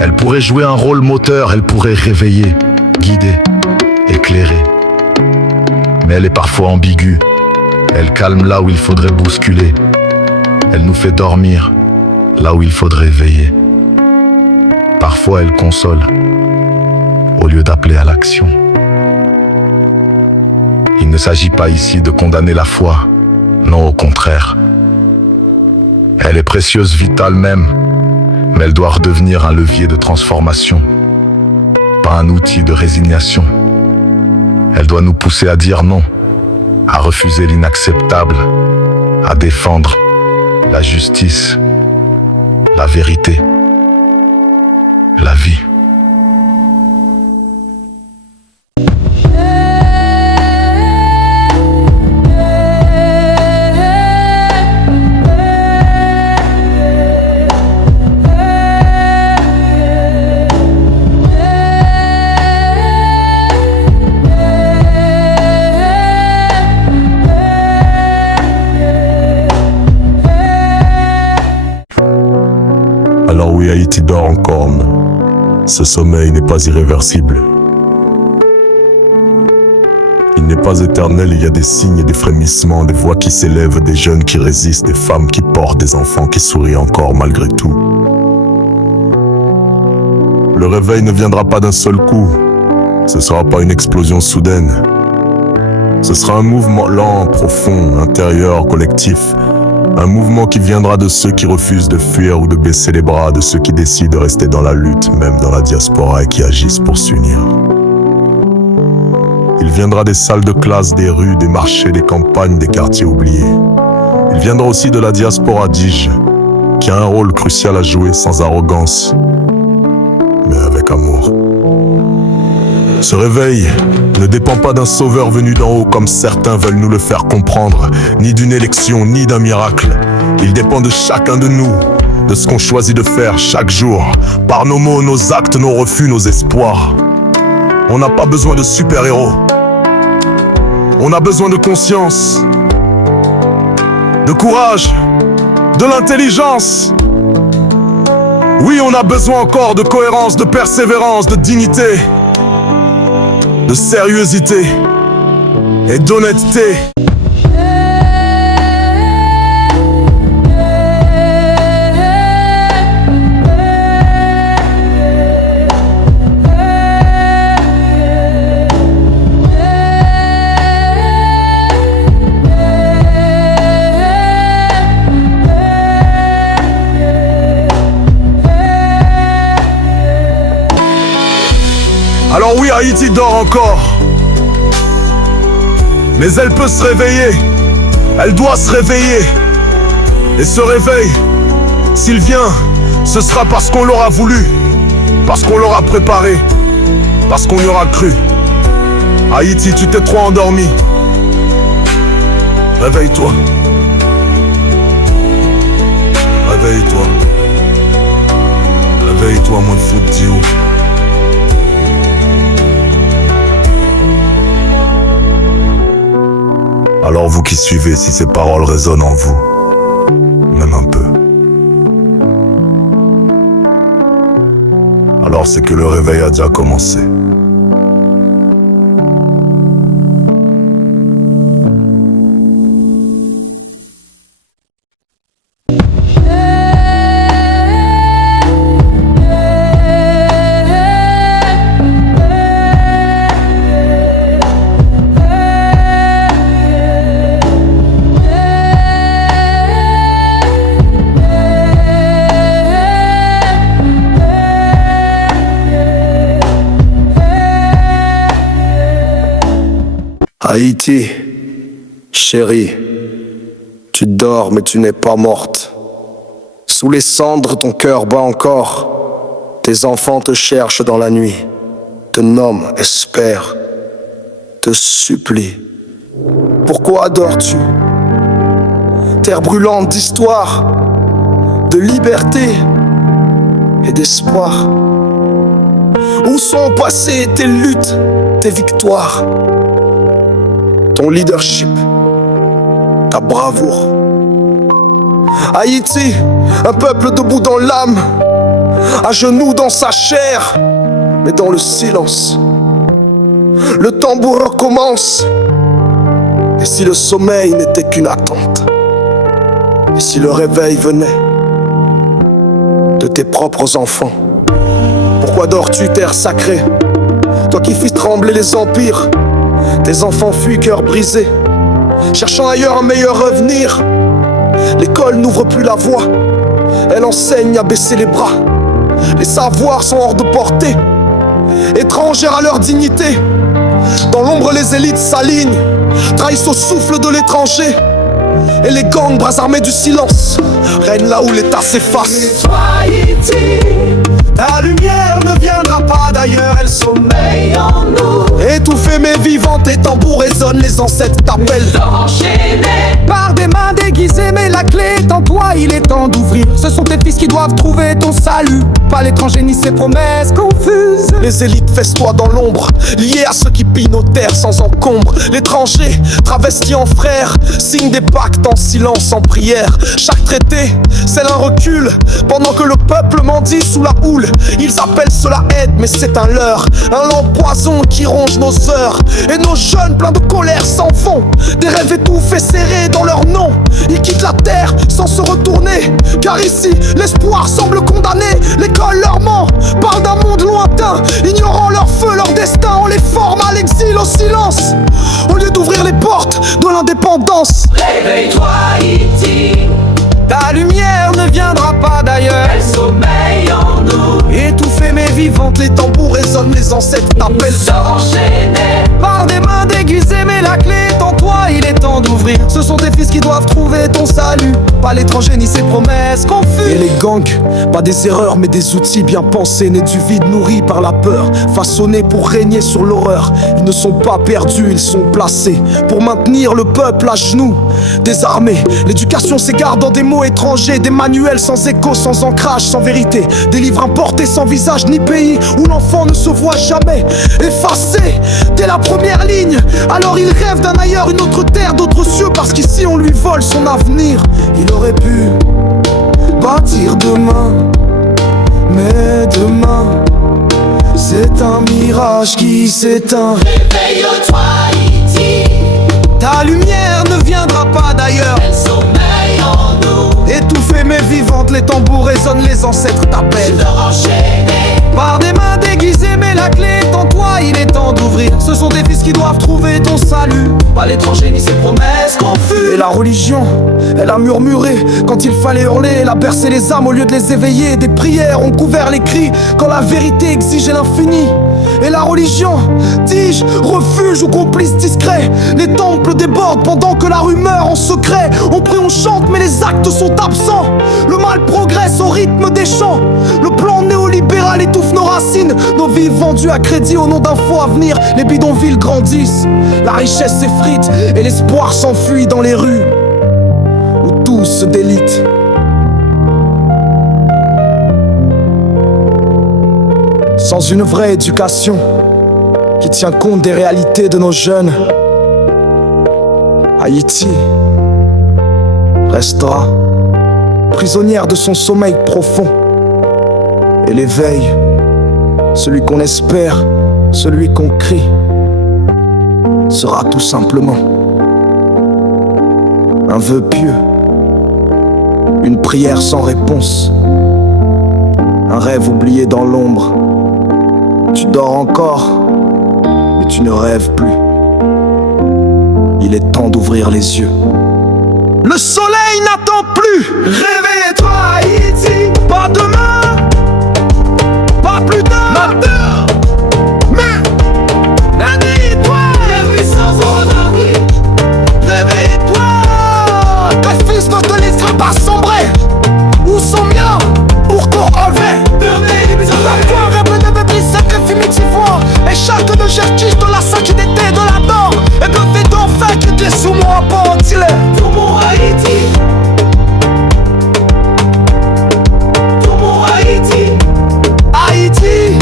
Elle pourrait jouer un rôle moteur, elle pourrait réveiller, guider, éclairer. Mais elle est parfois ambiguë. Elle calme là où il faudrait bousculer. Elle nous fait dormir là où il faudrait veiller. Parfois elle console au lieu d'appeler à l'action. Il ne s'agit pas ici de condamner la foi. Non, au contraire. Elle est précieuse, vitale même, mais elle doit redevenir un levier de transformation, pas un outil de résignation. Elle doit nous pousser à dire non, à refuser l'inacceptable, à défendre la justice, la vérité, la vie. Alors oui, Haïti dort encore, mais ce sommeil n'est pas irréversible. Il n'est pas éternel, il y a des signes et des frémissements, des voix qui s'élèvent, des jeunes qui résistent, des femmes qui portent, des enfants qui sourient encore malgré tout. Le réveil ne viendra pas d'un seul coup, ce ne sera pas une explosion soudaine. Ce sera un mouvement lent, profond, intérieur, collectif. Un mouvement qui viendra de ceux qui refusent de fuir ou de baisser les bras, de ceux qui décident de rester dans la lutte, même dans la diaspora, et qui agissent pour s'unir. Il viendra des salles de classe, des rues, des marchés, des campagnes, des quartiers oubliés. Il viendra aussi de la diaspora, dis-je, qui a un rôle crucial à jouer sans arrogance, mais avec amour. Ce réveil ne dépend pas d'un sauveur venu d'en haut comme certains veulent nous le faire comprendre, ni d'une élection, ni d'un miracle. Il dépend de chacun de nous, de ce qu'on choisit de faire chaque jour, par nos mots, nos actes, nos refus, nos espoirs. On n'a pas besoin de super-héros. On a besoin de conscience, de courage, de l'intelligence. Oui, on a besoin encore de cohérence, de persévérance, de dignité, de sérieuxité et d'honnêteté. Alors oui, Haïti dort encore, mais elle peut se réveiller, elle doit se réveiller. Et ce réveil, s'il vient, ce sera parce qu'on l'aura voulu, parce qu'on l'aura préparé, parce qu'on y aura cru. Haïti, tu t'es trop endormi. Réveille-toi. Réveille-toi. Réveille-toi, mon fou de Dieu. Alors vous qui suivez, si ces paroles résonnent en vous, même un peu, alors c'est que le réveil a déjà commencé. Haïti, chérie, tu dors mais tu n'es pas morte. Sous les cendres, ton cœur bat encore. Tes enfants te cherchent dans la nuit, te nomment, espèrent, te supplient. Pourquoi dors-tu? Terre brûlante d'histoire, de liberté et d'espoir. Où sont passées tes luttes, tes victoires? Ton leadership, ta bravoure. Haïti, un peuple debout dans l'âme, à genoux dans sa chair, mais dans le silence. Le tambour recommence. Et si le sommeil n'était qu'une attente? Et si le réveil venait de tes propres enfants? Pourquoi dors-tu, terre sacrée? Toi qui fis trembler les empires. Tes enfants fuient cœur brisé, cherchant ailleurs un meilleur avenir. L'école n'ouvre plus la voie, elle enseigne à baisser les bras. Les savoirs sont hors de portée, étrangères à leur dignité. Dans l'ombre les élites s'alignent, trahissent au souffle de l'étranger. Et les gangs, bras armés du silence, règnent là où l'état s'efface. Haïti, ta lumière ne viendra pas d'ailleurs, elle sommeille en nous. Étouffés mais vivants, tes tambours résonnent, les ancêtres t'appellent. Enchaînés par des mains déguisées, mais la clé est en toi, il est temps d'ouvrir. Ce sont tes fils qui doivent trouver ton salut, pas l'étranger ni ses promesses confuses. Les élites festoient dans l'ombre, liés à ceux qui pillent nos terres sans encombre. L'étranger, travesti en frère, signe des pactes en silence, en prière. Chaque traité, c'est un recul, pendant que le peuple mendie sous la houle. Ils appellent cela aide, mais c'est un leurre, un lent poison qui ronge nos heures. Et nos jeunes pleins de colère s'en vont, des rêves étouffés serrés dans leur nom. Ils quittent la terre sans se retourner, car ici l'espoir semble condamné. L'école leur ment, parle d'un monde lointain, ignorant leur feu, leur destin. On les forme à l'exil, au silence, au lieu d'ouvrir les portes de l'indépendance. Réveille-toi Haïti, ta lumière ne viendra pas d'ailleurs, elle sommeille en nous. Étouffés mais vivantes, les tambours résonnent, les ancêtres t'appellent. Enchaînés par des mains déguisées, mais la clé est en toi, il est temps d'ouvrir. Ce sont tes fils qui doivent trouver ton salut, pas l'étranger ni ses promesses confuses. Et les gangs, pas des erreurs mais des outils bien pensés, nés du vide, nourris par la peur, façonnés pour régner sur l'horreur. Ils ne sont pas perdus, ils sont placés pour maintenir le peuple à genoux. Désarmé, l'éducation s'égare dans des mots étrangers, des manuels sans écho, sans ancrage, sans vérité, des livres importés sans visage ni pays, où l'enfant ne se voit jamais. Effacé dès la première ligne, Alors il rêve d'un ailleurs, une autre terre, d'autres cieux, parce qu'ici on lui vole son avenir. Il aurait pu bâtir demain, mais demain c'est un mirage qui s'éteint. Réveille-toi Haïti, Ta lumière ne viendra pas d'ailleurs. elle sommeille en nous. Étouffée mais vivante, les tambours résonnent, les ancêtres t'appellent. Leur enchaîner, Par des mains déguisées, mais la clé est en toi, il est temps d'ouvrir. Ce sont tes fils qui doivent trouver ton salut. pas l'étranger ni ses promesses confuses. Et la religion, elle a murmuré quand il fallait hurler. Elle a bercé les âmes au lieu de les éveiller. Des prières ont couvert les cris quand la vérité exigeait l'infini. Et la religion, dis-je, refuge ou complice discret. Les temples débordent pendant que la rumeur en secret. On prie, on chante, mais les actes sont absents. Le mal progresse au rythme des chants. Le plan néolibéral étouffe nos racines. Nos vies vendues à crédit au nom d'un faux avenir. Les bidonvilles grandissent, la richesse s'effrite et l'espoir s'enfuit dans les rues où tout se délite. Sans une vraie éducation qui tient compte des réalités de nos jeunes, Haïti restera prisonnière de son sommeil profond. Et l'éveil, celui qu'on espère, celui qu'on crie, sera tout simplement un vœu pieux, une prière sans réponse, un rêve oublié dans l'ombre. Tu dors encore, mais tu ne rêves plus. Il est temps d'ouvrir les yeux. Le soleil n'attend plus. Réveille-toi Haïti. Pas demain, pas plus tard, mais réveille-toi. Les puissances ont appris. Réveille-toi. Tes fils ne te laisseront pas sombrer. Où sont miens pour qu'on revêt. La foi rêve de bébé sacrifie multifois. Et chaque de gertige de la sainteté de la dent. Et que fait d'enfer qui t'est sous moi bon il est. Tout mon Haïti, tout mon Haïti, Haïti,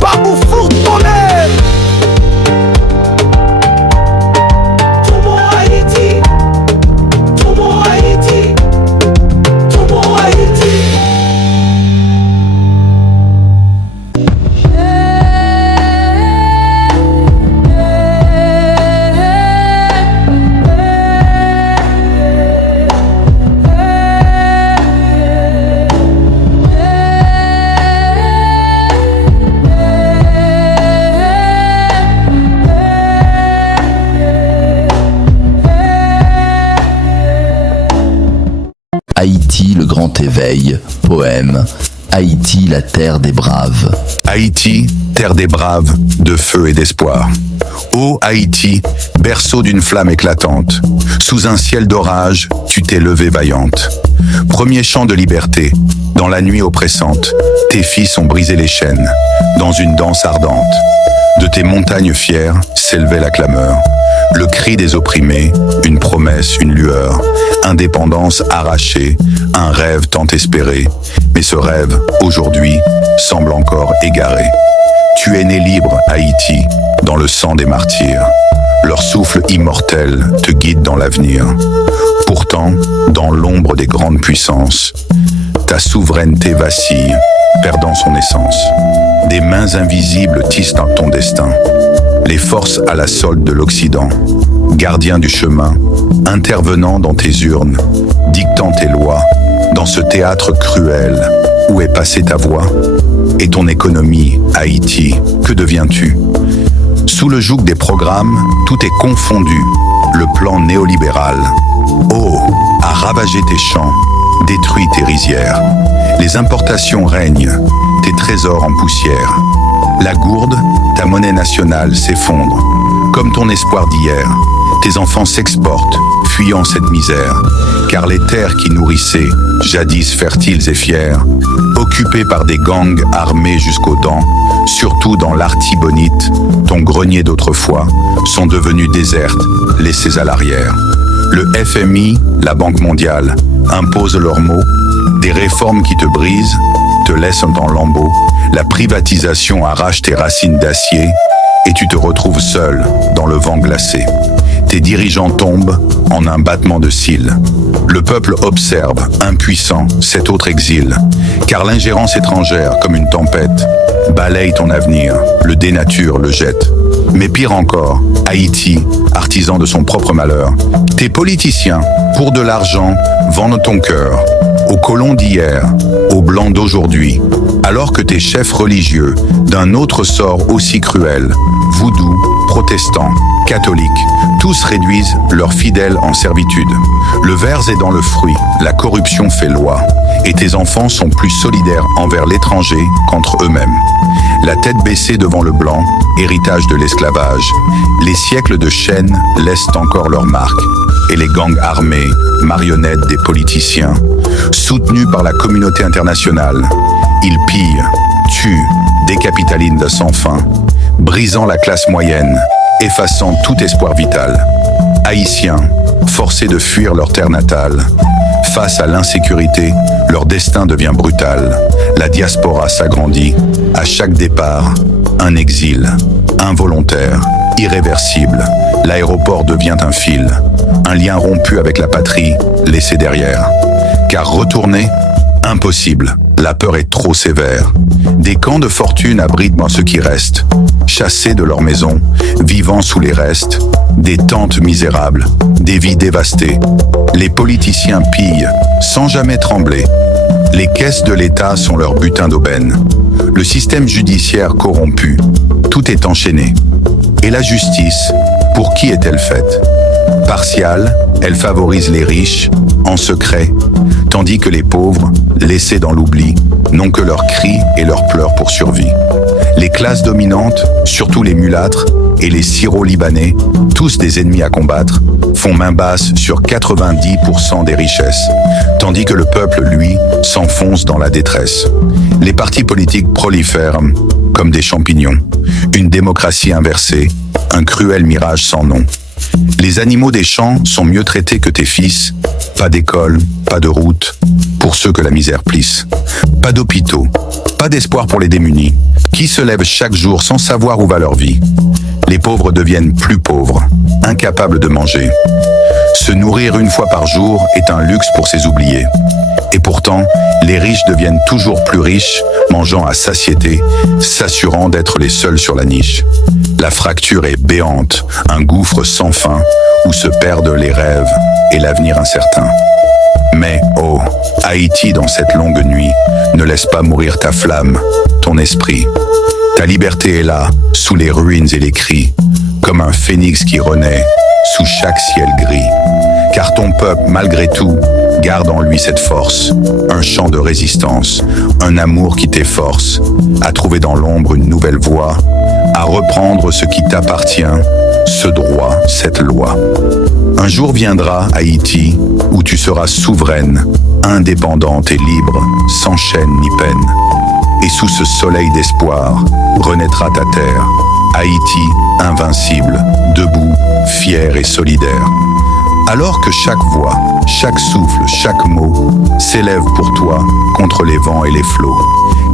pas pour foutre ton air. tout mon Haïti, tout mon Haïti, tout mon Haïti. Haïti, le grand éveil, poème. Haïti, la terre des braves. Haïti, terre des braves, de feu et d'espoir. Ô Haïti, berceau d'une flamme éclatante, sous un ciel d'orage, tu t'es levée vaillante. Premier chant de liberté, dans la nuit oppressante, tes fils ont brisé les chaînes, dans une danse ardente. De tes montagnes fières s'élevait la clameur, le cri des opprimés, une promesse, une lueur, indépendance arrachée, un rêve tant espéré, mais ce rêve, aujourd'hui, semble encore égaré. Tu es né libre, Haïti, dans le sang des martyrs. Leur souffle immortel te guide dans l'avenir. Pourtant, dans l'ombre des grandes puissances, ta souveraineté vacille, perdant son essence. Des mains invisibles tissent ton destin. Les forces à la solde de l'Occident, gardiens du chemin, intervenant dans tes urnes, dictant tes lois, dans ce théâtre cruel, où est passée ta voix? Et ton économie, Haïti, que deviens-tu? Sous le joug des programmes, tout est confondu. Le plan néolibéral, oh, a ravagé tes champs, détruit tes rizières. Les importations règnent, tes trésors en poussière. La gourde, ta monnaie nationale, s'effondre. Comme ton espoir d'hier, tes enfants s'exportent, fuyant cette misère. Car les terres qui nourrissaient, jadis fertiles et fières, occupées par des gangs armés jusqu'aux dents, surtout dans l'Artibonite, ton grenier d'autrefois, sont devenues désertes, laissées à l'arrière. Le FMI, la Banque mondiale, imposent leurs mots, des réformes qui te brisent, te laissent en lambeaux, la privatisation arrache tes racines d'acier, et tu te retrouves seul dans le vent glacé. Tes dirigeants tombent en un battement de cils. Le peuple observe, impuissant, cet autre exil, car l'ingérence étrangère, comme une tempête, balaye ton avenir, le dénature, le jette. Mais pire encore, Haïti, artisan de son propre malheur, tes politiciens, pour de l'argent, vendent ton cœur, aux colons d'hier, aux blancs d'aujourd'hui, alors que tes chefs religieux, d'un autre sort aussi cruel, voodoo, protestants, catholiques, tous réduisent leurs fidèles en servitude. Le ver est dans le fruit, la corruption fait loi, et tes enfants sont plus solidaires envers l'étranger qu'entre eux-mêmes. La tête baissée devant le blanc, héritage de l'esclavage, les siècles de chaînes laissent encore leur marque, et les gangs armés, marionnettes des politiciens, soutenus par la communauté internationale, ils pillent, tuent, décapitalinent de sans fin, brisant la classe moyenne, effaçant tout espoir vital. Haïtiens, forcés de fuir leur terre natale, face à l'insécurité, leur destin devient brutal. La diaspora s'agrandit, à chaque départ, un exil, involontaire, irréversible. L'aéroport devient un fil, un lien rompu avec la patrie, laissé derrière. Car retourner, impossible, la peur est trop sévère. Des camps de fortune abritent ceux qui restent, chassés de leur maison, vivant sous les restes, des tentes misérables, des vies dévastées. Les politiciens pillent, sans jamais trembler. Les caisses de l'État sont leur butin d'aubaine. Le système judiciaire corrompu, tout est enchaîné. Et la justice, pour qui est-elle faite? Partiale, elle favorise les riches, en secret, tandis que les pauvres, laissés dans l'oubli, n'ont que leurs cris et leurs pleurs pour survie. Les classes dominantes, surtout les mulâtres et les syro-libanais, tous des ennemis à combattre, font main basse sur 90% des richesses, tandis que le peuple, lui, s'enfonce dans la détresse. Les partis politiques prolifèrent comme des champignons, une démocratie inversée, un cruel mirage sans nom. Les animaux des champs sont mieux traités que tes fils, pas d'école, pas de route, pour ceux que la misère plisse. Pas d'hôpitaux, pas d'espoir pour les démunis, qui se lèvent chaque jour sans savoir où va leur vie. Les pauvres deviennent plus pauvres, incapables de manger. Se nourrir une fois par jour est un luxe pour ces oubliés. Et pourtant, les riches deviennent toujours plus riches, mangeant à satiété, s'assurant d'être les seuls sur la niche. La fracture est béante, un gouffre sans fin, où se perdent les rêves et l'avenir incertain. Mais, oh, Haïti, dans cette longue nuit, ne laisse pas mourir ta flamme, ton esprit. Ta liberté est là, sous les ruines et les cris, comme un phénix qui renaît, sous chaque ciel gris. Car ton peuple, malgré tout, garde en lui cette force, un chant de résistance, un amour qui t'efforce, à trouver dans l'ombre une nouvelle voie, à reprendre ce qui t'appartient, ce droit, cette loi. Un jour viendra, Haïti, où tu seras souveraine, indépendante et libre, sans chaîne ni peine. Et sous ce soleil d'espoir, renaîtra ta terre, Haïti, invincible, debout, fier et solidaire. Alors que chaque voix, chaque souffle, chaque mot s'élève pour toi contre les vents et les flots.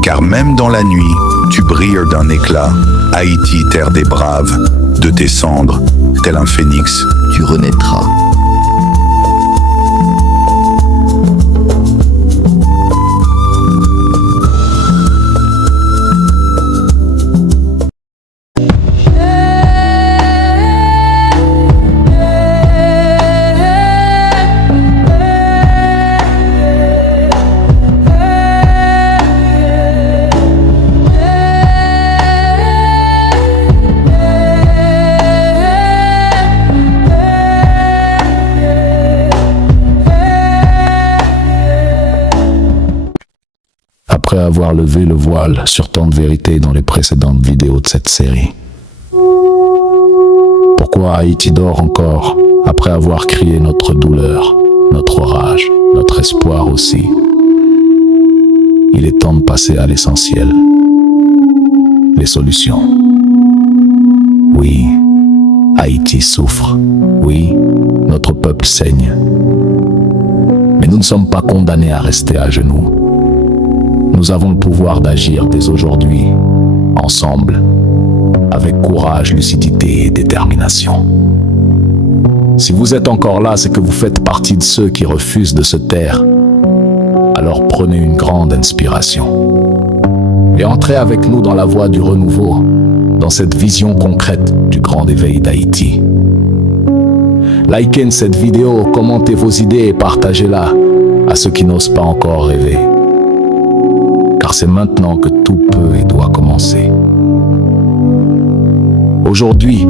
Car même dans la nuit, tu brilles d'un éclat, Haïti, terre des braves, de tes cendres, tel un phénix, tu renaîtras. Après avoir levé le voile sur tant de vérités dans les précédentes vidéos de cette série. Pourquoi Haïti dort encore après avoir crié notre douleur, notre rage, notre espoir aussi? Il est temps de passer à l'essentiel. Les solutions. Oui, Haïti souffre. Oui, notre peuple saigne. Mais nous ne sommes pas condamnés à rester à genoux. Nous avons le pouvoir d'agir dès aujourd'hui, ensemble. avec courage, lucidité et détermination. Si vous êtes encore là, c'est que vous faites partie de ceux qui refusent de se taire. Alors prenez une grande inspiration et entrez avec nous dans la voie du renouveau, dans cette vision concrète du grand éveil d'Haïti. Likez cette vidéo, commentez vos idées et partagez-la à ceux qui n'osent pas encore rêver. Car c'est maintenant que tout peut et doit commencer. Aujourd'hui,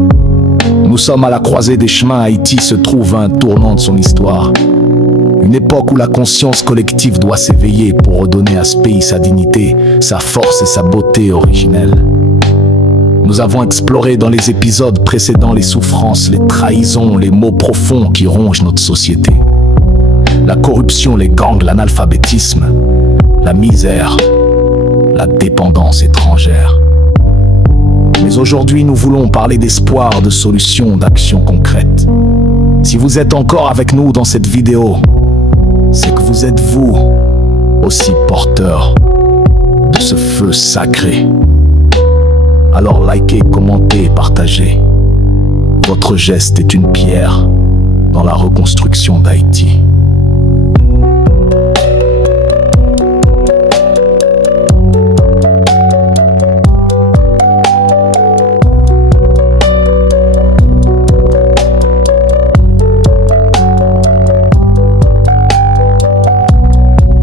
nous sommes à la croisée des chemins. Haïti se trouve à un tournant de son histoire. Une époque où la conscience collective doit s'éveiller pour redonner à ce pays sa dignité, sa force et sa beauté originelle. Nous avons exploré dans les épisodes précédents les souffrances, les trahisons, les maux profonds qui rongent notre société. La corruption, les gangs, l'analphabétisme, la misère, la dépendance étrangère. Mais aujourd'hui, nous voulons parler d'espoir, de solutions, d'actions concrètes. Si vous êtes encore avec nous dans cette vidéo, c'est que vous êtes vous aussi porteur de ce feu sacré. Alors likez, commentez et partagez. Votre geste est une pierre dans la reconstruction d'Haïti.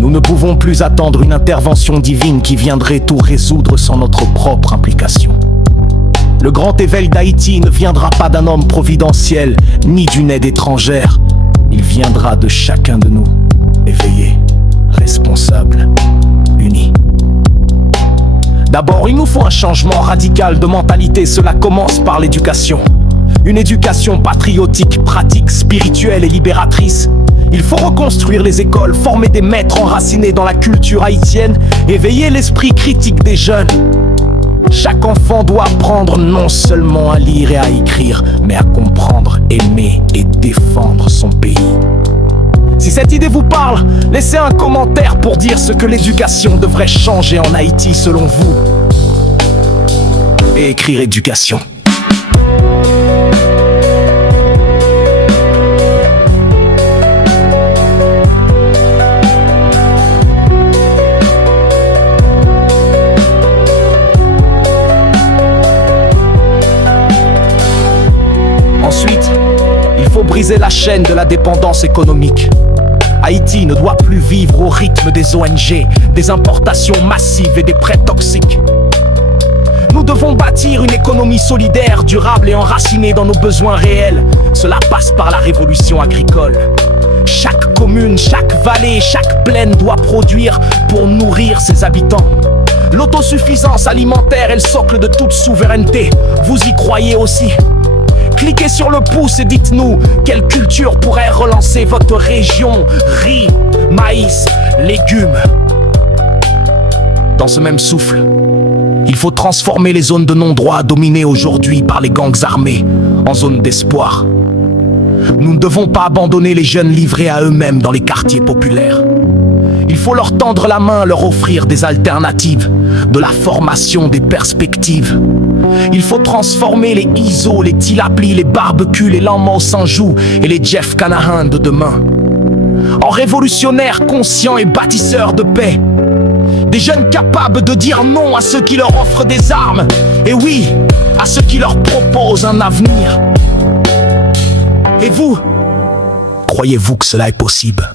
Nous ne pouvons plus attendre une intervention divine qui viendrait tout résoudre sans notre propre implication. Le grand éveil d'Haïti ne viendra pas d'un homme providentiel, ni d'une aide étrangère. Il viendra de chacun de nous, éveillés, responsables, unis. D'abord, il nous faut un changement radical de mentalité. Cela commence par l'éducation. Une éducation patriotique, pratique, spirituelle et libératrice. Il faut reconstruire les écoles, former des maîtres enracinés dans la culture haïtienne, éveiller l'esprit critique des jeunes. Chaque enfant doit apprendre non seulement à lire et à écrire, mais à comprendre, aimer et défendre son pays. Si cette idée vous parle, laissez un commentaire pour dire ce que l'éducation devrait changer en Haïti selon vous. Et écrire éducation. Ensuite, il faut briser la chaîne de la dépendance économique. Haïti ne doit plus vivre au rythme des ONG, des importations massives et des prêts toxiques. Nous devons bâtir une économie solidaire, durable et enracinée dans nos besoins réels. Cela passe par la révolution agricole. Chaque commune, chaque vallée, chaque plaine doit produire pour nourrir ses habitants. L'autosuffisance alimentaire est le socle de toute souveraineté. Vous y croyez aussi? Cliquez sur le pouce et dites-nous quelle culture pourrait relancer votre région. Riz, maïs, légumes. Dans ce même souffle, il faut transformer les zones de non-droit dominées aujourd'hui par les gangs armés en zones d'espoir. Nous ne devons pas abandonner les jeunes livrés à eux-mêmes dans les quartiers populaires. Il faut leur tendre la main, leur offrir des alternatives, de la formation, des perspectives. Il faut transformer les ISO, les Tilapli, les barbecues, les Lamont Sanjou et les Jeff Canahan de demain en révolutionnaires conscients et bâtisseurs de paix. Des jeunes capables de dire non à ceux qui leur offrent des armes, et oui, à ceux qui leur proposent un avenir. Et vous, croyez-vous que cela est possible?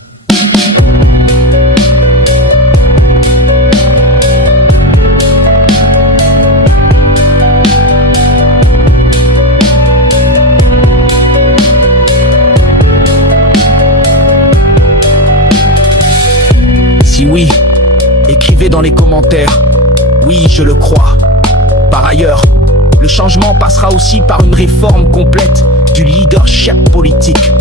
Si oui, écrivez dans les commentaires, oui, je le crois. Par ailleurs, le changement passera aussi par une réforme complète du leadership politique.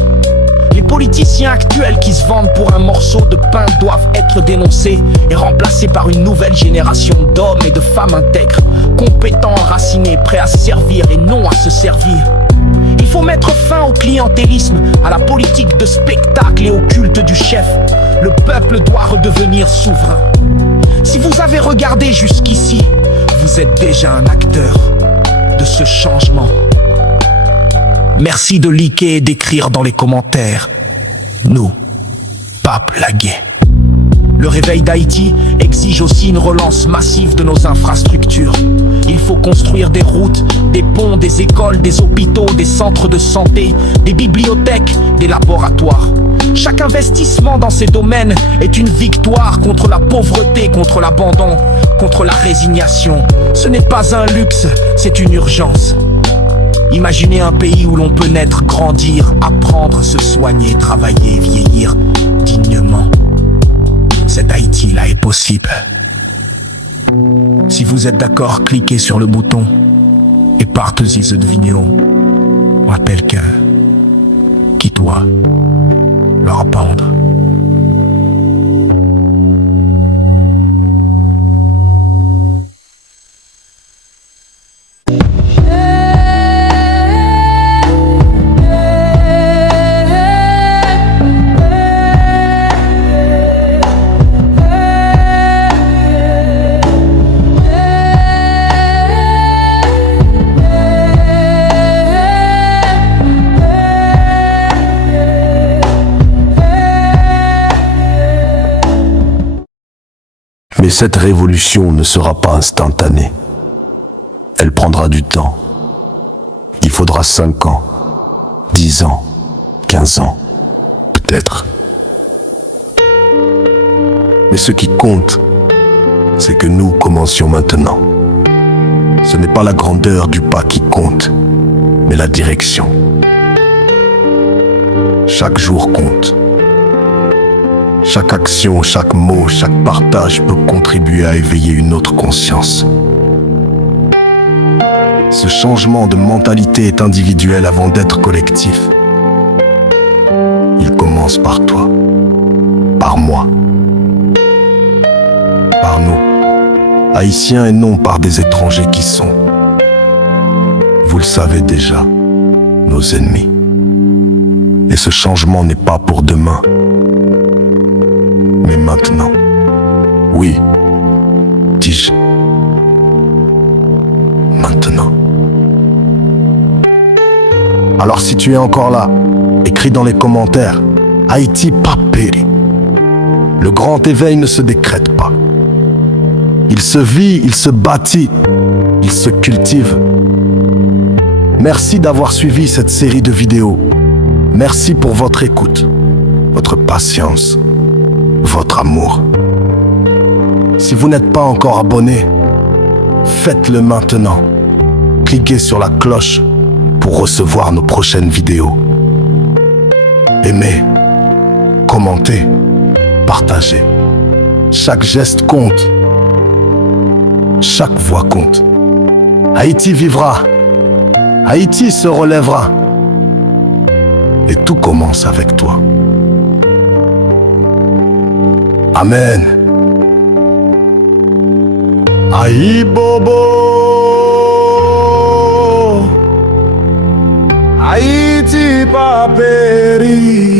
Les politiciens actuels qui se vendent pour un morceau de pain doivent être dénoncés et remplacés par une nouvelle génération d'hommes et de femmes intègres, compétents, enracinés, prêts à servir et non à se servir. Il faut mettre fin au clientélisme, à la politique de spectacle et au culte du chef. Le peuple doit redevenir souverain. Si vous avez regardé jusqu'ici, vous êtes déjà un acteur. de ce changement. Merci de liker et d'écrire dans les commentaires. Nous, Pape Laguet. Le réveil d'Haïti exige aussi une relance massive de nos infrastructures. Il faut construire des routes, des ponts, des écoles, des hôpitaux, des centres de santé, des bibliothèques, des laboratoires. Chaque investissement dans ces domaines est une victoire contre la pauvreté, contre l'abandon, contre la résignation. Ce n'est pas un luxe, c'est une urgence. Imaginez un pays où l'on peut naître, grandir, apprendre, se soigner, travailler, vieillir dignement. Cet Haïti-là est possible. Si vous êtes d'accord, cliquez sur le bouton et partagez cette vidéo à quelqu'un qui doit leur apprendre. Mais cette révolution ne sera pas instantanée. Elle prendra du temps. Il faudra 5 ans, 10 ans, 15 ans, peut-être. Mais ce qui compte, c'est que nous commencions maintenant. Ce n'est pas la grandeur du pas qui compte, mais la direction. Chaque jour compte. Chaque action, chaque mot, chaque partage peut contribuer à éveiller une autre conscience. Ce changement de mentalité est individuel avant d'être collectif. Il commence par toi, par moi, par nous, Haïtiens et non par des étrangers qui sont, vous le savez déjà, nos ennemis. Et ce changement n'est pas pour demain, mais maintenant. Oui, dis-je. Maintenant. Alors si tu es encore là, écris dans les commentaires Haïti pas péri. Le grand éveil ne se décrète pas. Il se vit, il se bâtit, il se cultive. Merci d'avoir suivi cette série de vidéos. Merci pour votre écoute, votre patience, votre amour. Si vous n'êtes pas encore abonné, faites-le maintenant. Cliquez sur la cloche pour recevoir nos prochaines vidéos. Aimez, commentez, partagez. Chaque geste compte. Chaque voix compte. Haïti vivra. Haïti se relèvera. Et tout commence avec toi. Amen. Aïe Bobo. Haïti pas péri.